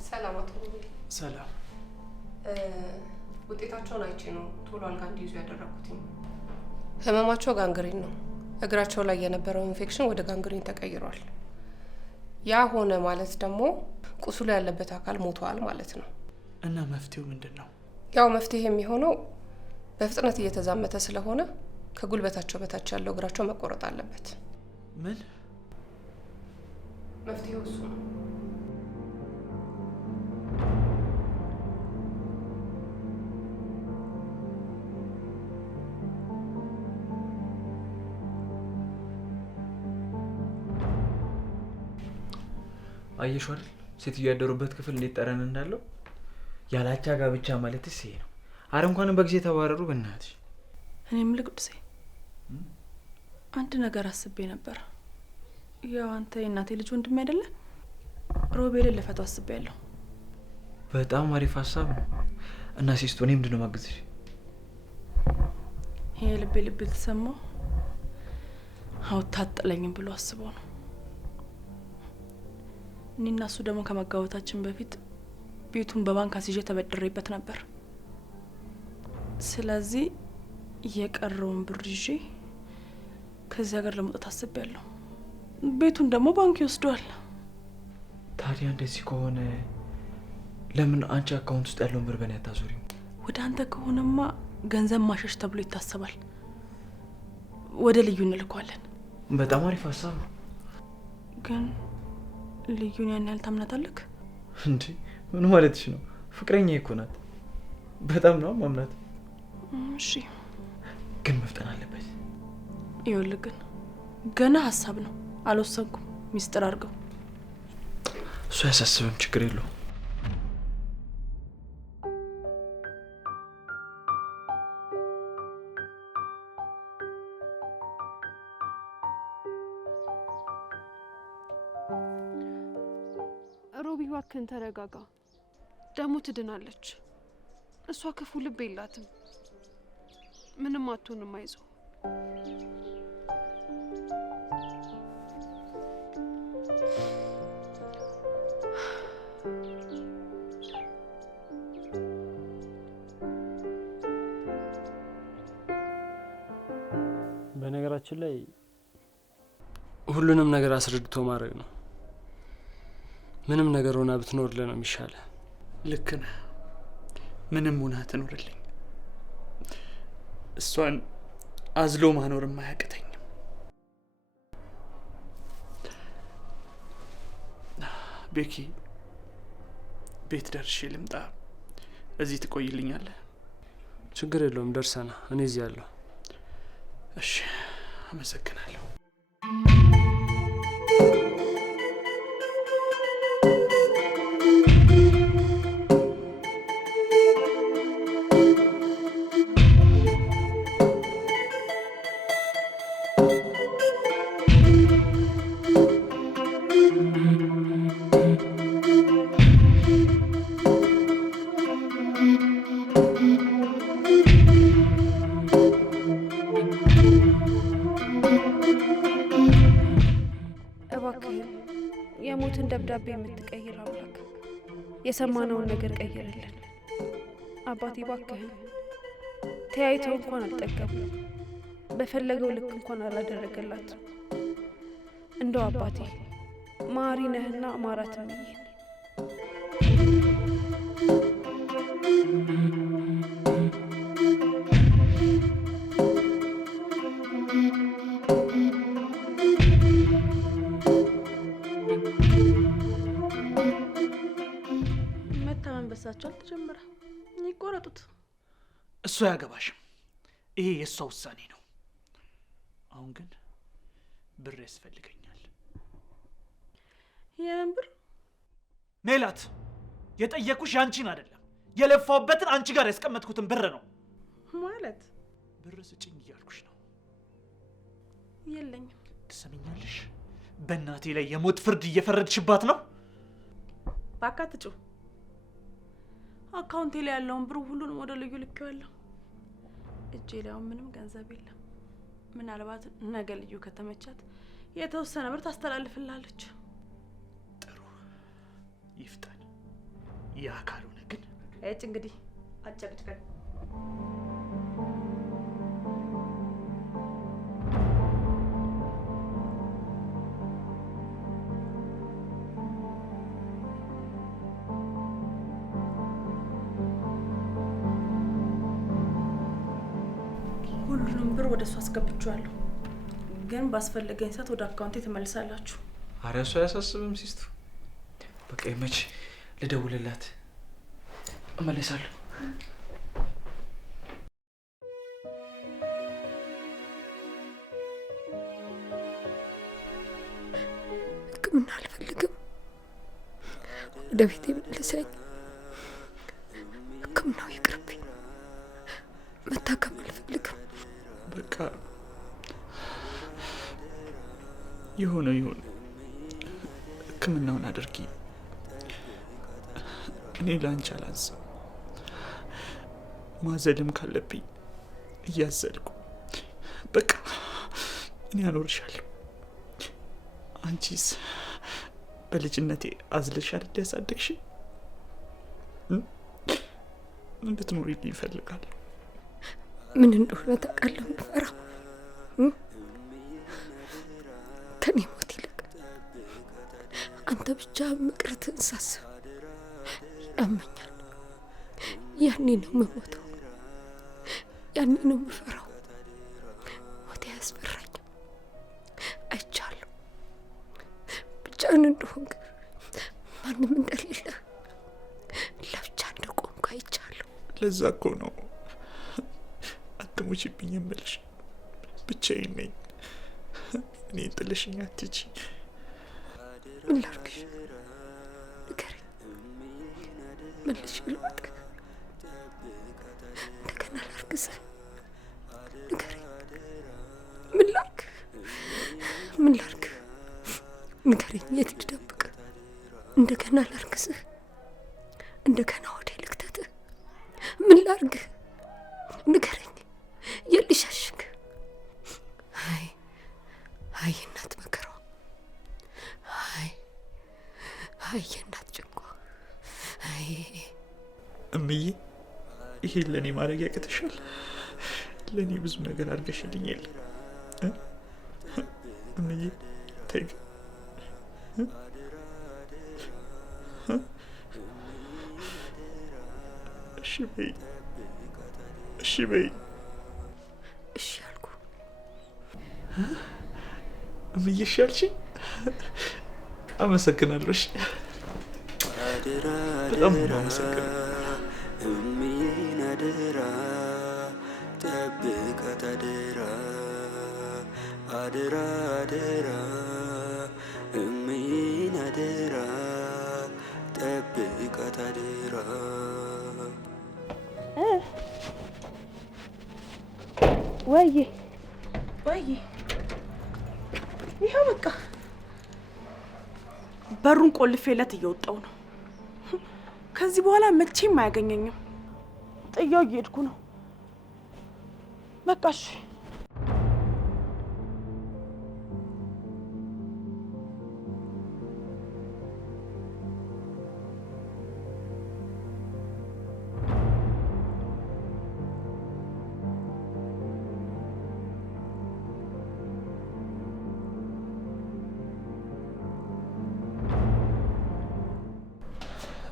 ሰላም አቶ ሰላም። ውጤታቸውን አይቼ ነው ቶሎ አልጋ እንዲይዙ ያደረኩት። ህመማቸው ጋንግሪን ነው። እግራቸው ላይ የነበረው ኢንፌክሽን ወደ ጋንግሪን ተቀይሯል። ያ ሆነ ማለት ደግሞ ቁስሉ ያለበት አካል ሞቷል ማለት ነው። እና መፍትሄው ምንድን ነው? ያው መፍትሄ የሚሆነው በፍጥነት እየተዛመተ ስለሆነ ከጉልበታቸው በታች ያለው እግራቸው መቆረጥ አለበት። ምን? መፍትሄው እሱ ነው። አየሽ አይደል ሴትዮ ያደሩበት ክፍል እንዴት ጠረን እንዳለው። ያላቻ ጋብቻ ማለትስ ይሄ ነው። አረ እንኳንም በጊዜ ተባረሩ በእናትሽ። እኔ የምልህ ቅዱሴ አንድ ነገር አስቤ ነበር። ያው አንተ የእናቴ ልጅ ወንድሜ አይደለ? ሮቤልን ልፈታው አስቤያለሁ። በጣም አሪፍ ሀሳብ ነው። እና ሲስቱ እኔ ምንድነው ማግዝሽ? ይሄ ልቤ ተሰማው አውታጠለኝም ብሎ አስበው ነው። እኔና እሱ ደግሞ ከመጋወታችን በፊት ቤቱን በባንክ አስይዤ ተበድሬበት ነበር። ስለዚህ የቀረውን ብር ይዤ ከዚህ ሀገር ለመውጣት አስቤያለሁ። ቤቱን ደግሞ ባንክ ይወስደዋል። ታዲያ እንደዚህ ከሆነ ለምን አንቺ አካውንት ውስጥ ያለውን ብር በኔ አታዞሪም? ወደ አንተ ከሆነማ ገንዘብ ማሸሽ ተብሎ ይታሰባል። ወደ ልዩ እንልኳለን። በጣም አሪፍ ሀሳብ ነው። ግን ልዩን ያን ያህል ታምናታለህ እንዴ? ምን ማለትሽ ነው? ፍቅረኛ እኮ ናት። በጣም ነው ማምናት። እሺ ግን መፍጠን አለበት። ይኸውልህ ግን ገና ሀሳብ ነው፣ አልወሰንኩም። ሚስጥር አድርገው። እሱ ያሳስብም፣ ችግር የለውም። ሮቢ እባክህን ተረጋጋ። ደግሞ ትድናለች። እሷ ክፉ ልብ የላትም። ምንም አትሆንም። አይዞህ። በነገራችን ላይ ሁሉንም ነገር አስረድቶ ማድረግ ነው። ምንም ነገር ሆና ብትኖርልህ ነው የሚሻለ። ልክ ነህ። ምንም ሆና ትኖርልኝ። እሷን አዝሎ ማኖርም አያቅተኝም። ቤኪ፣ ቤት ደርሼ ልምጣ? እዚህ ትቆይልኛለህ? ችግር የለውም፣ ደርሰና እኔ እዚህ ያለሁ። እሺ፣ አመሰግናለሁ። የሞትን ደብዳቤ የምትቀይር አምላክ የሰማነውን ነገር ቀይርልን። አባቴ እባክህን፣ ተያይተው እንኳን አልጠገቡም። በፈለገው ልክ እንኳን አላደረገላት። እንደው አባቴ ማሪ ነህና አማራትም ይሄን በሳቸው አልተጀመረ። ይቆረጡት። እሱ አያገባሽም። ይሄ የእሷ ውሳኔ ነው። አሁን ግን ብር ያስፈልገኛል። የምን ብር? ሜላት፣ የጠየኩሽ ያንቺን አይደለም፣ የለፋውበትን አንቺ ጋር ያስቀመጥኩትን ብር ነው። ማለት ብር ስጭኝ እያልኩሽ ነው። የለኝም። ትሰሚኛለሽ? በእናቴ ላይ የሞት ፍርድ እየፈረድሽባት ነው። ባካትጩ አካውንቴ ላይ ያለውን ብር ሁሉንም ወደ ልዩ ልኬዋለሁ። እጄ ላይ አሁን ምንም ገንዘብ የለም። ምናልባት ነገ ልዩ ከተመቻት የተወሰነ ብር ታስተላልፍላለች። ጥሩ ይፍጠን። ያ ካልሆነ ግን እጭ እንግዲህ አጨቅጭቀን ሁሉንም ብር ወደ እሱ አስገብቼዋለሁ። ግን ባስፈለገኝ ሰዓት ወደ አካውንቴ ትመልሳላችሁ። ኧረ እሱ አያሳስብም ሲስቱ። በቃ ይመች፣ ልደውልላት እመለሳለሁ። ሕክምና አልፈልግም። ወደ ቤቴ መልሰኝ። ሕክምናው ይቅርብኝ። መታከም አልፈልግም። በቃ የሆነ ይሁን፣ ሕክምናውን አድርጊ። እኔ ለአንቺ አላንስም። ማዘልም ካለብኝ እያዘልኩ በቃ እኔ አኖርሻለሁ። አንቺስ በልጅነቴ አዝለሽ አይደል ያሳደግሽ? እንድትኖሪልኝ ይፈልጋል። ምን እንደሆነ ታውቃለህ? ምፈራው ከኔ ሞት ይልቅ አንተ ብቻ መቅረትን ሳስብ ያመኛል። ያኔ ነው የምሞተው፣ ያኔ ነው የምፈራው። ሞት አያስፈራኝም። አይቻለሁ ብቻህን እንደሆንክ ማንም እንደሌለ ለብቻ እንደቆምኩ አይቻለሁ። ለዛ እኮ ነው አትሙችብኝ የምልሽ። ብቻዬን ነኝ። እኔ ጥለሽኝ አትሂጂ። ምን ላድርግሽ? ንገረኝ። መልሼ ልዋጥህ? እንደገና ላርግዝህ? ንገረኝ። ምን ላድርግ? ምን ላድርግ? ንገረኝ። የት ልደብቅ? እንደገና ላርግዝህ? እንደገና ወደ ልክተትህ? ምን ላድርግ? ንገረኝ። የልሻሽግ? አይ እናት መከራ፣ አይ የእናት ጭንቋ። አይ እምዬ፣ ይሄን ለእኔ ማድረግ ያቅትሻል? ለእኔ ብዙ ነገር አድርገሽልኝ የለ እምዬ? ተይ እሺ በይ፣ እሺ በይ። እሺ አልኩ። እምዬ እሺ አልሽኝ? አመሰግናለሁ። እሺ በጣም አመሰግናለሁ። እምዬን አደራ ጠብቃት፣ አደራ አደራ አደራ። እምዬን አደራ ጠብቃት፣ አደራ። ወይዬ ወይዬ፣ ይኸው በቃ በሩን ቆልፌለት እየወጣው ነው። ከዚህ በኋላ መቼም አያገኘኝም። ጥያው እየሄድኩ ነው። በቃ እሺ።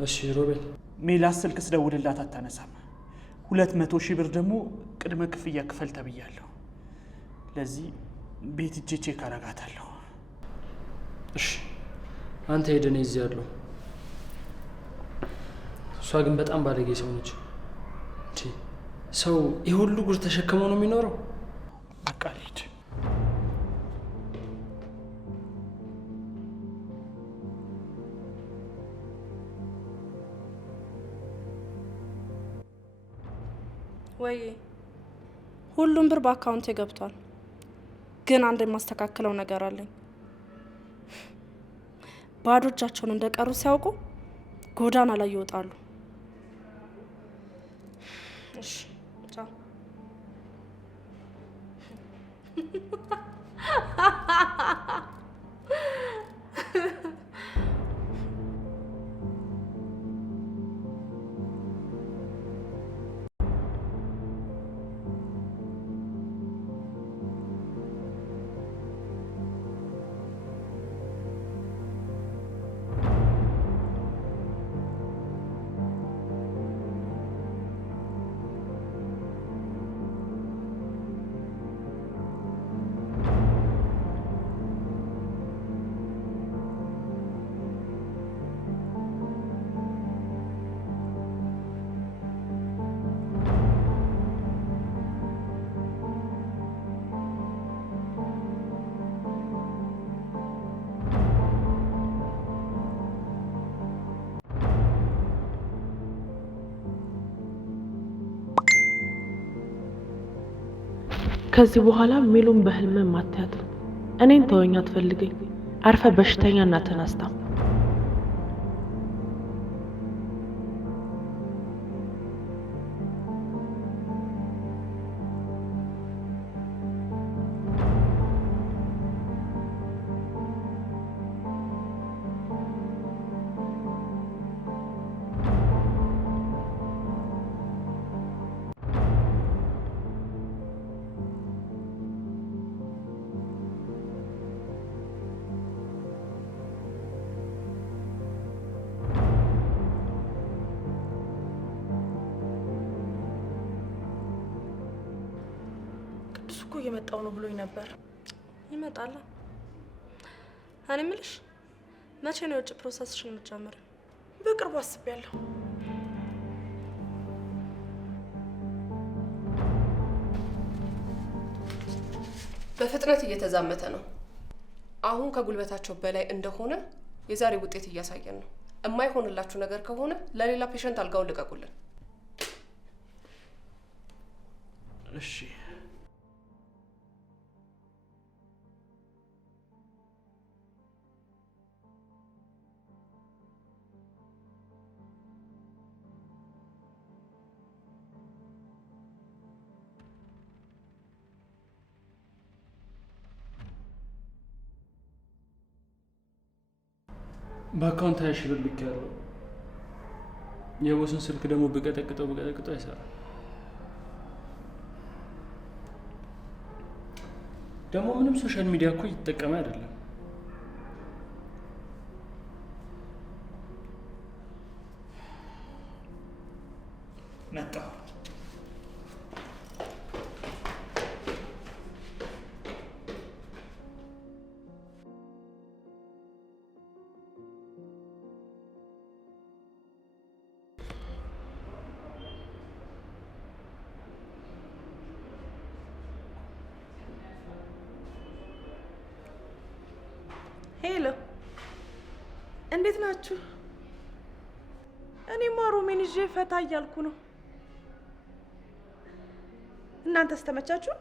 እሺ ሮቤል፣ ሜላት ስልክ ስደውልላት አታነሳም። 200 ሺህ ብር ደግሞ ቅድመ ክፍያ ክፈል ተብያለሁ። ለዚህ ቤት እጄ ቼክ አረጋታለሁ። እሺ አንተ ሄደህ እኔ እዚህ ያለሁ። እሷ ግን በጣም ባለጌ ሰው ነች። ሰው ይህ ሁሉ ጉድ ተሸክሞ ነው የሚኖረው? በቃ ልሂድ። ወይ ሁሉም ብር በአካውንቴ ገብቷል፣ ግን አንድ የማስተካከለው ነገር አለኝ። ባዶ እጃቸውን እንደቀሩ ሲያውቁ ጎዳና ላይ ይወጣሉ። እሺ ቻው። ከዚህ በኋላ ሚሉን በህልም ማታያት። እኔን ተወኝ፣ አትፈልገኝ። አርፈ በሽተኛ እናትህን አስታም። እኮ እየመጣው ነው ብሎኝ ነበር። ይመጣል። እኔ የምልሽ መቼ ነው የውጭ ፕሮሰስሽን የምትጀምሪው? በቅርቡ አስቤያለሁ። በፍጥነት እየተዛመተ ነው። አሁን ከጉልበታቸው በላይ እንደሆነ የዛሬ ውጤት እያሳየን ነው። የማይሆንላችሁ ነገር ከሆነ ለሌላ ፔሸንት አልጋውን ልቀቁልን። እሺ በአካውንት 20 ሺህ ብር ልኬያለሁ። የቦስን ስልክ ደግሞ ብቀጠቅጠው አይሰራም። ደግሞ ምንም ሶሻል ሚዲያ እኮ እየተጠቀመ አይደለም። መጣሁ። ሄሎ፣ እንዴት ናችሁ? እኔማ ሮሜን ይዤ ፈታ እያልኩ ነው። እናንተስ ተመቻችሁ?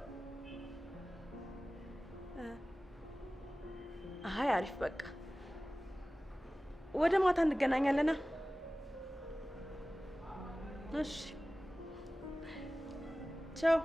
አይ አሪፍ፣ በቃ ወደ ማታ እንገናኛለና። እሺ፣ ቻው።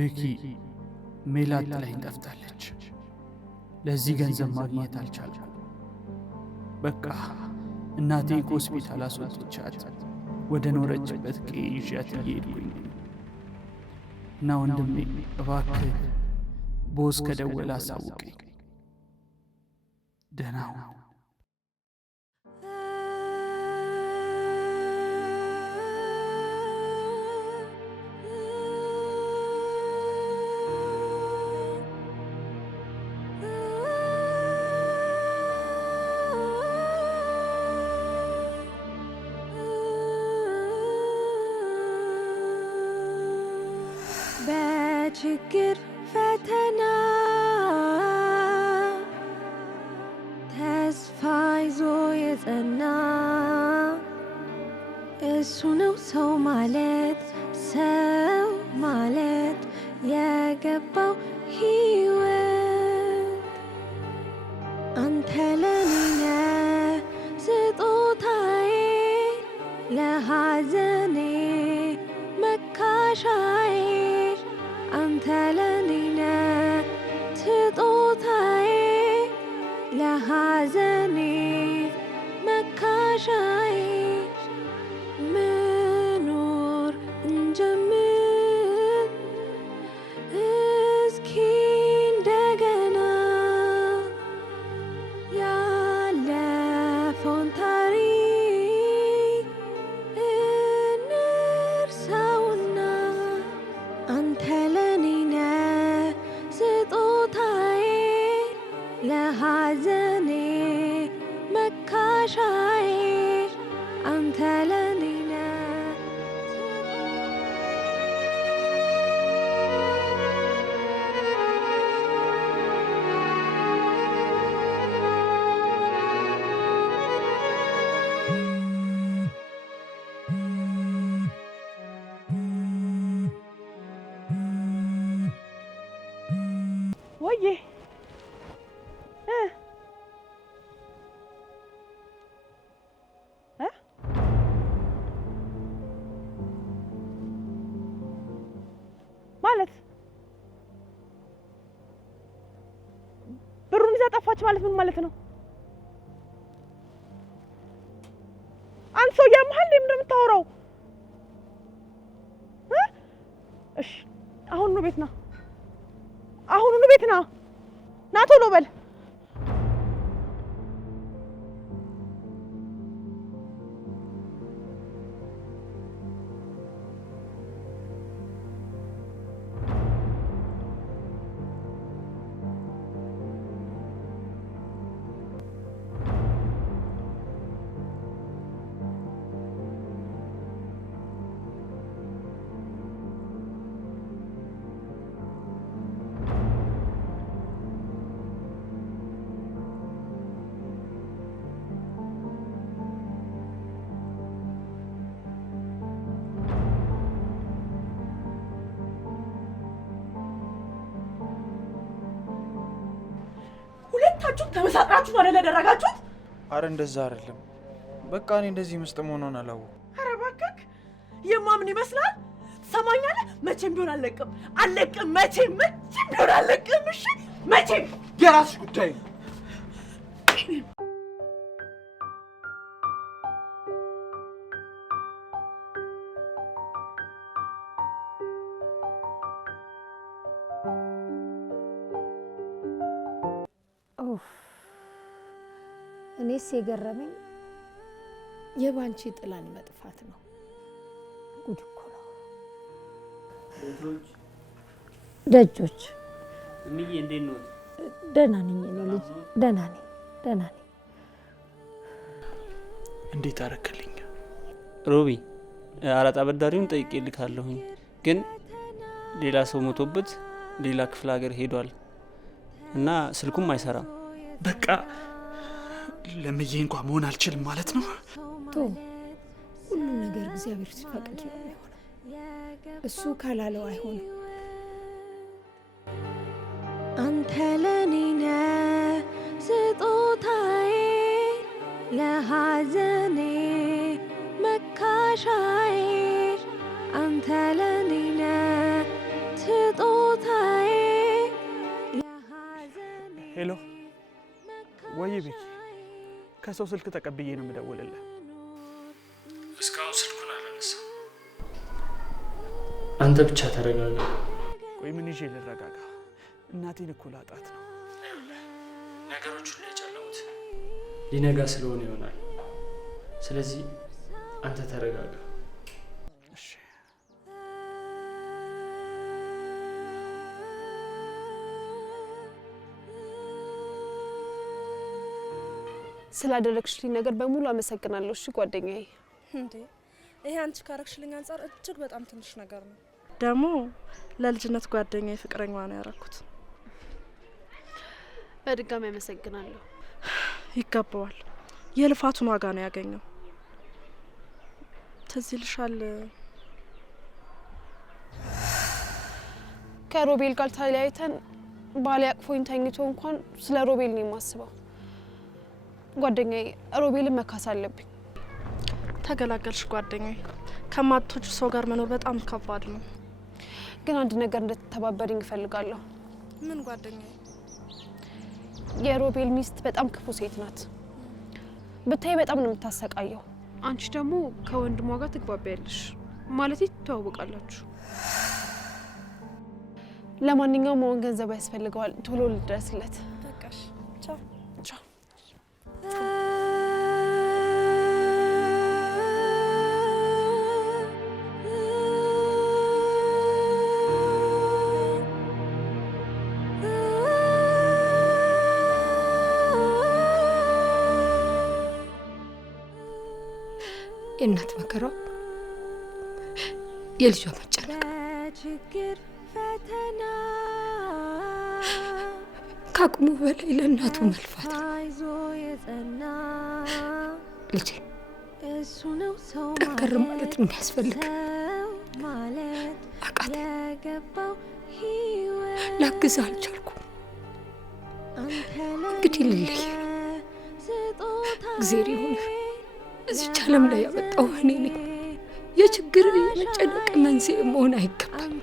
ቤኪ ሜላት ላይ ጠፍታለች። ለዚህ ገንዘብ ማግኘት አልቻልኩም። በቃ እናቴን ከሆስፒታል አስወጥቻት ወደ ኖረችበት ቀዬ ይዣት እየሄድኩኝ እና ወንድሜ እባክህ ቦስ ከደወለ አሳውቀኝ። ደህና ሁን። በችግር ፈተና ተስፋ ይዞ የጸና እሱ ነው ሰው ማለት የገባው ሕይወት። አንተ ለኔ ነህ ስጦታዬ ለሐዘኔ መካሻዬ። አንተ ለኔ ነህ ስጦታዬ ለሐዘኔ መካሻዬ። መኖር እንጀምር እስኪ እንደገና ያለፈውን ታሪክ እንርሳውና አንተ ለኔ ነህ ስጦታዬ ለሐዘኔ መካሻዬ። አንተ ለኔ ነህ ወዬ ማለት ብሩን ይዛ ጠፋች ማለት ምን ማለት ነው? አንተ ሰው ያመሃል እንደምታወራው እሺ፣ አሁን ነው ቤት ና፣ አሁን ነው ቤት ና፣ ና ቶሎ በል። ሁለታችሁም ተመሳጥራችሁ ማለት ያደረጋችሁት? አረ እንደዛ አይደለም። በቃ እኔ እንደዚህ ምስጥ መሆኑን አላወኩም። አረ እባክህ የማምን ይመስላል። ትሰማኛለህ? መቼም ቢሆን አልለቅም። መቼም ቢሆን አልለቅም። እሺ መቼም የራስሽ ጉዳይ ነው። እኔስ የገረመኝ የባንቺ ጥላን መጥፋት ነው። ጉድ እኮ ነው። ደጆች እምዬ እንዴት ነው? ደህና ነኝ እኔ ልጅ፣ ደህና ነኝ። እንዴት አረከልኝ? ሮቢ አራጣ አበዳሪውን ጠይቄ ልካለሁኝ፣ ግን ሌላ ሰው ሞቶበት ሌላ ክፍለ ሀገር ሄዷል እና ስልኩም አይሰራም። በቃ ለምዬ እንኳን መሆን አልችልም ማለት ነው። ቶ ሁሉም ነገር እግዚአብሔር ሲፈቅድ ነው የሚሆነው። እሱ ካላለው አይሆንም። አንተ ለኔ ነህ ስጦታዬ ለሐዘኔ መካሻዬ። አንተ ለኔ ነህ ስጦታዬ ሄሎ፣ ወይ ቤኪ፣ ከሰው ስልክ ተቀብዬ ነው የምደውልልህ። እስካሁን ስልኩን አላነሳም። አንተ ብቻ ተረጋጋ። ቆይ ምን ይዤ ልረጋጋ? እናቴን እኮ ላጣት ነው። ነገሮች ሁሉ የጨለሙት ሊነጋ ስለሆነ ይሆናል። ስለዚህ አንተ ተረጋጋ። እሺ። ስላደረግሽልኝ ነገር በሙሉ አመሰግናለሁ። እሺ ጓደኛዬ። እንዴ ይሄ አንቺ ካረግሽልኝ አንጻር እጅግ በጣም ትንሽ ነገር ነው። ደግሞ ለልጅነት ጓደኛዬ ፍቅረኛዋ ነው ያደረኩት። በድጋሚ አመሰግናለሁ። ይገባዋል። የልፋቱን ዋጋ ነው ያገኘው። ትዝ ይልሻል ከሮቤል ጋር ተለያይተን ባሌ አቅፎኝ ተኝቶ እንኳን ስለ ሮቤል ነው የማስበው። ጓደኛዬ ሮቤልን መካስ አለብኝ። ተገላገልሽ ጓደኛዬ። ከማትወጁ ሰው ጋር መኖር በጣም ከባድ ነው። ግን አንድ ነገር እንድትተባበሪኝ እፈልጋለሁ። ምን ጓደኛዬ? የሮቤል ሚስት በጣም ክፉ ሴት ናት። ብታይ በጣም ነው የምታሰቃየው። አንቺ ደግሞ ከወንድሟ ጋር ትግባቢያለሽ ማለት ትተዋወቃላችሁ። ለማንኛውም አሁን ገንዘብ ያስፈልገዋል። ቶሎ ልድረስለት። በቃሽ። ቻው ቻው። የእናት መከራ፣ የልጇ መጨነቅ፣ ከአቅሙ በላይ ለእናቱ መልፋት። ልጄ ጠንከር ማለት የሚያስፈልግ አቃተ። ላግዝህ አልቻልኩም። እንግዲህ ልለይ እግዜር ይሁንህ። እዚች ዓለም ላይ ያመጣው እኔ ነኝ። የችግር የመጨነቅ መንስኤ መሆን አይገባም።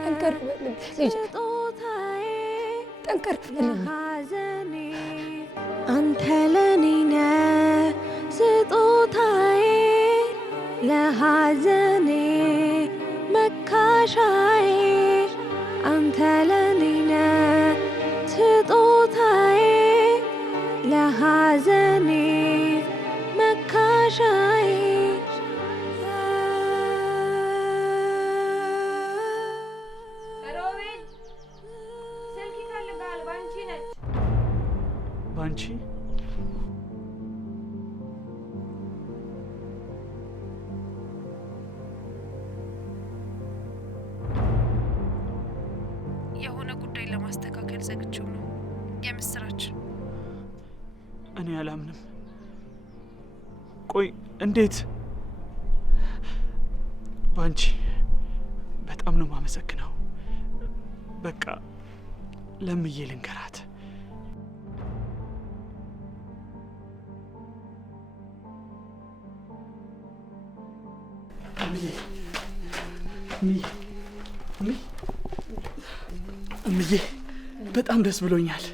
ጠንከር በል ልጄ፣ ጠንከር በል። አንተ ለኔ ነህ ስጦታዬ፣ ለሐዘኔ መካሻዬ። አንተ ለኔ ነህ ስጦታዬ፣ ለሐዘኔ መካሻዬ። ሮቤል ስልክ ይፈልጋል። ባንቺ ነች። ባንቺ? የሆነ ጉዳይ ለማስተካከል ዘግቼው ነው። የምስራች። እኔ አላምንም። ቆይ እንዴት? ባንቺ በጣም ነው ማመሰግነው። በቃ ለምዬ ልንገራት። እምዬ በጣም ደስ ብሎኛል።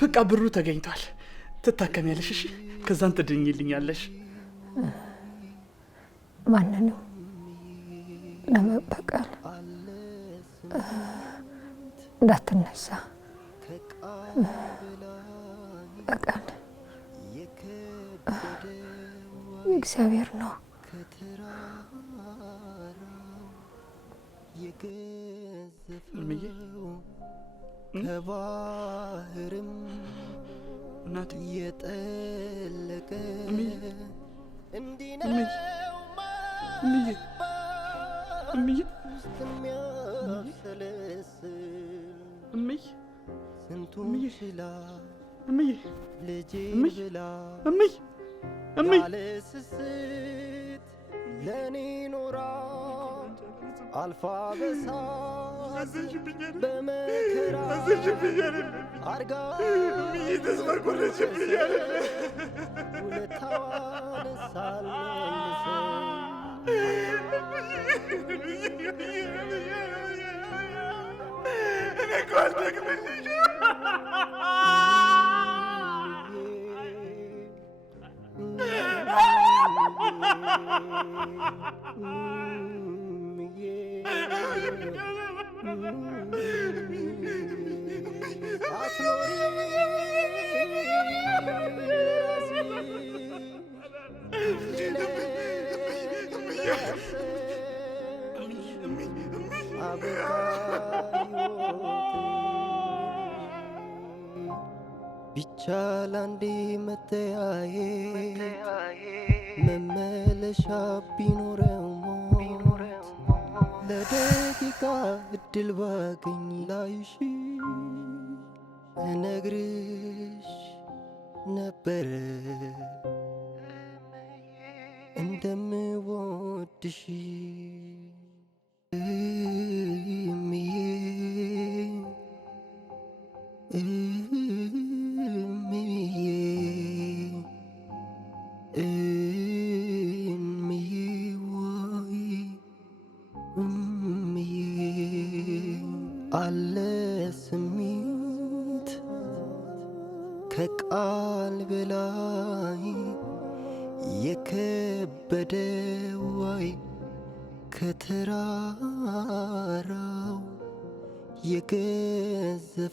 በቃ ብሩ ተገኝቷል። ትታከሚያለሽ። እሺ፣ ከዛን ትድኝልኛለሽ። ማንን ነው ለመበቀል? እንዳትነሳ በቀል እግዚአብሔር ነው። እምዬ ከባህርም እናት የጠለቀ እምዬ እንዲነው እምዬ እምዬ የሚያሰለስል እምዬ ስንቱን ችላ እምዬ ልጄ ብላ እምዬ እምዬ ያለ ስስት ለኔ ኖራ አልፋ በሳት በመከራ አርጋ ተስፋ ቆረችብኛል። ውለታዋን ሳልመልሰው እኔ እኮ አልደግምልሽም። ቢቻል አንዴ መተያየ መመለሻ ቢኖረው ሞት ለደቂቃ እድል ባገኝ ላይሽ እነግርሽ ነበረ እንደምወድሽ አለ ስሜት ከቃል በላይ የከበደ ዋይ ከተራራው የገዘፈው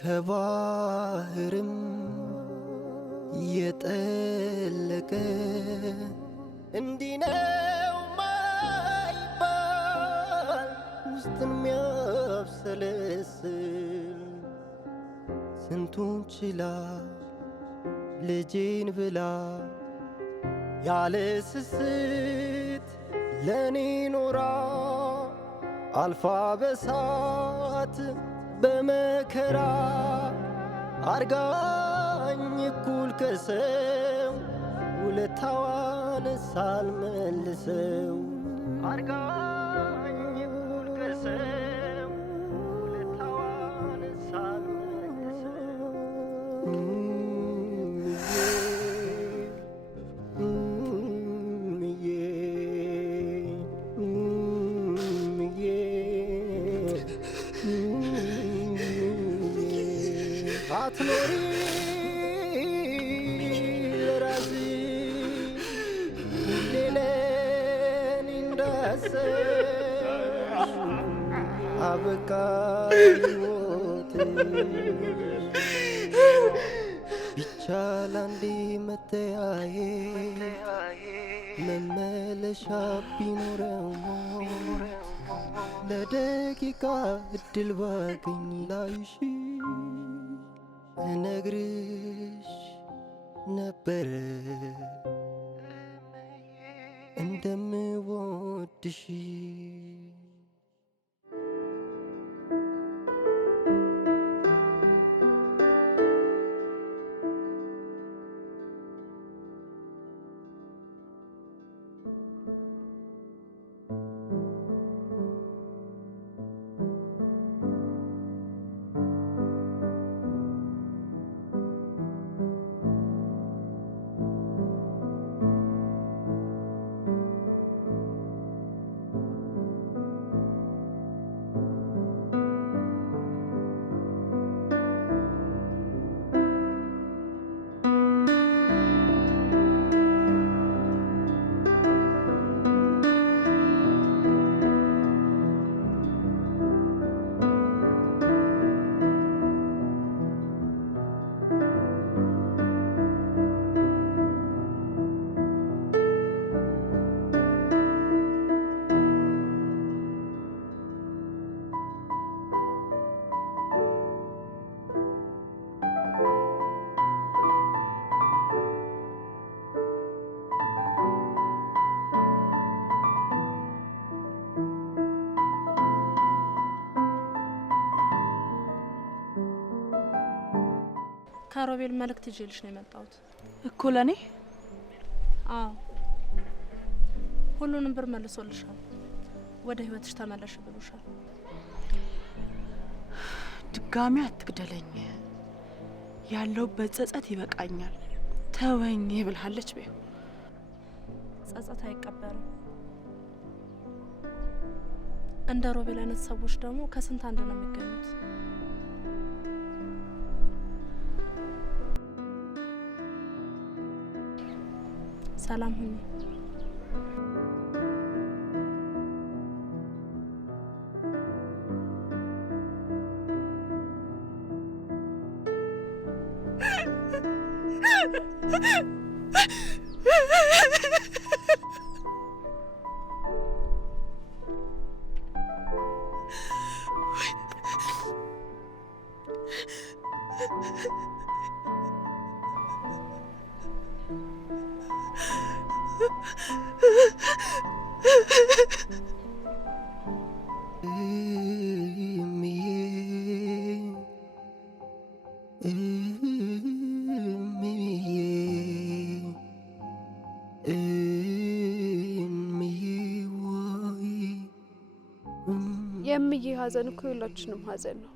ከባህርም የጠለቀ እንዲህ ነው ማይባል ውስጥን የሚያብሰለስል ስንቱን ችላ ልጄን ብላ ያለ ስስት ለኔ ኖራ አልፋ በሳት በመከራ አርጋኝ እኩል ከሰው ውለታዋን ሳልመልሰው አርጋኝ እኩል ከሰው ውለታዋን ሳልመልሰው አትኖሪ ለራስሽ ሁሌ ለኔ እንዳሰብሽ አበቃ ሕይወትሽ ቢቻል አንዴ መተያየት መመለሻ ቢኖረው ለደቂቃ እድል ባገኝ ላይሽ እነግርሽ ነበረ እንደምወድሽ ከሮቤል መልእክት ይዤልሽ ነው የመጣሁት እኮ ለኔ። አዎ ሁሉንም ብር መልሶልሻል። ወደ ህይወትሽ ተመለሽ ብሎሻል። ድጋሚ አትግደለኝ፣ ያለውበት ጸጸት ይበቃኛል፣ ተወኝ ብልሃለች። በይው ጸጸት አይቀበርም። እንደ ሮቤል አይነት ሰዎች ደግሞ ከስንት አንድ ነው የሚገኙት። ሰላም ሁኚ። የእምዬ ሀዘን እኮ የሁላችንም ሀዘን ነው።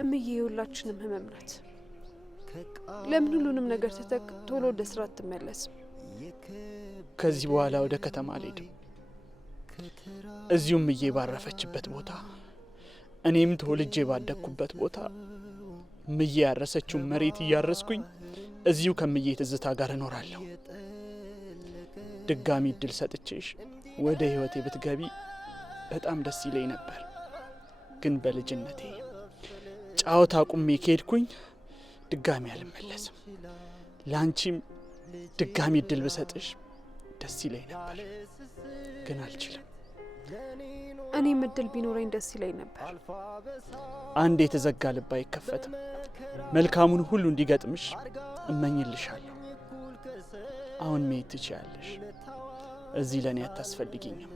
እምዬ የሁላችንም ህመም ናት። ለምን ሁሉንም ነገር ትተክ ቶሎ ወደ ስራ አትመለስም? ከዚህ በኋላ ወደ ከተማ አልሄድም። እዚሁ እምዬ ባረፈችበት ቦታ፣ እኔም ተወልጄ ባደግኩበት ቦታ እምዬ ያረሰችውን መሬት እያረስኩኝ እዚሁ ከምዬ ትዝታ ጋር እኖራለሁ። ድጋሚ እድል ሰጥቼሽ ወደ ህይወቴ ብትገቢ በጣም ደስ ይለኝ ነበር። ግን በልጅነቴ ጫወታ ቁሜ ከሄድኩኝ ድጋሚ አልመለስም። ላንቺም ድጋሚ እድል ብሰጥሽ ደስ ይለኝ ነበር፣ ግን አልችልም። እኔም እድል ቢኖረኝ ደስ ይለኝ ነበር። አንድ የተዘጋ ልብ አይከፈትም። መልካሙን ሁሉ እንዲገጥምሽ እመኝልሻለሁ። አሁን መሄድ ትችያለሽ። እዚህ ለእኔ አታስፈልጊኝም።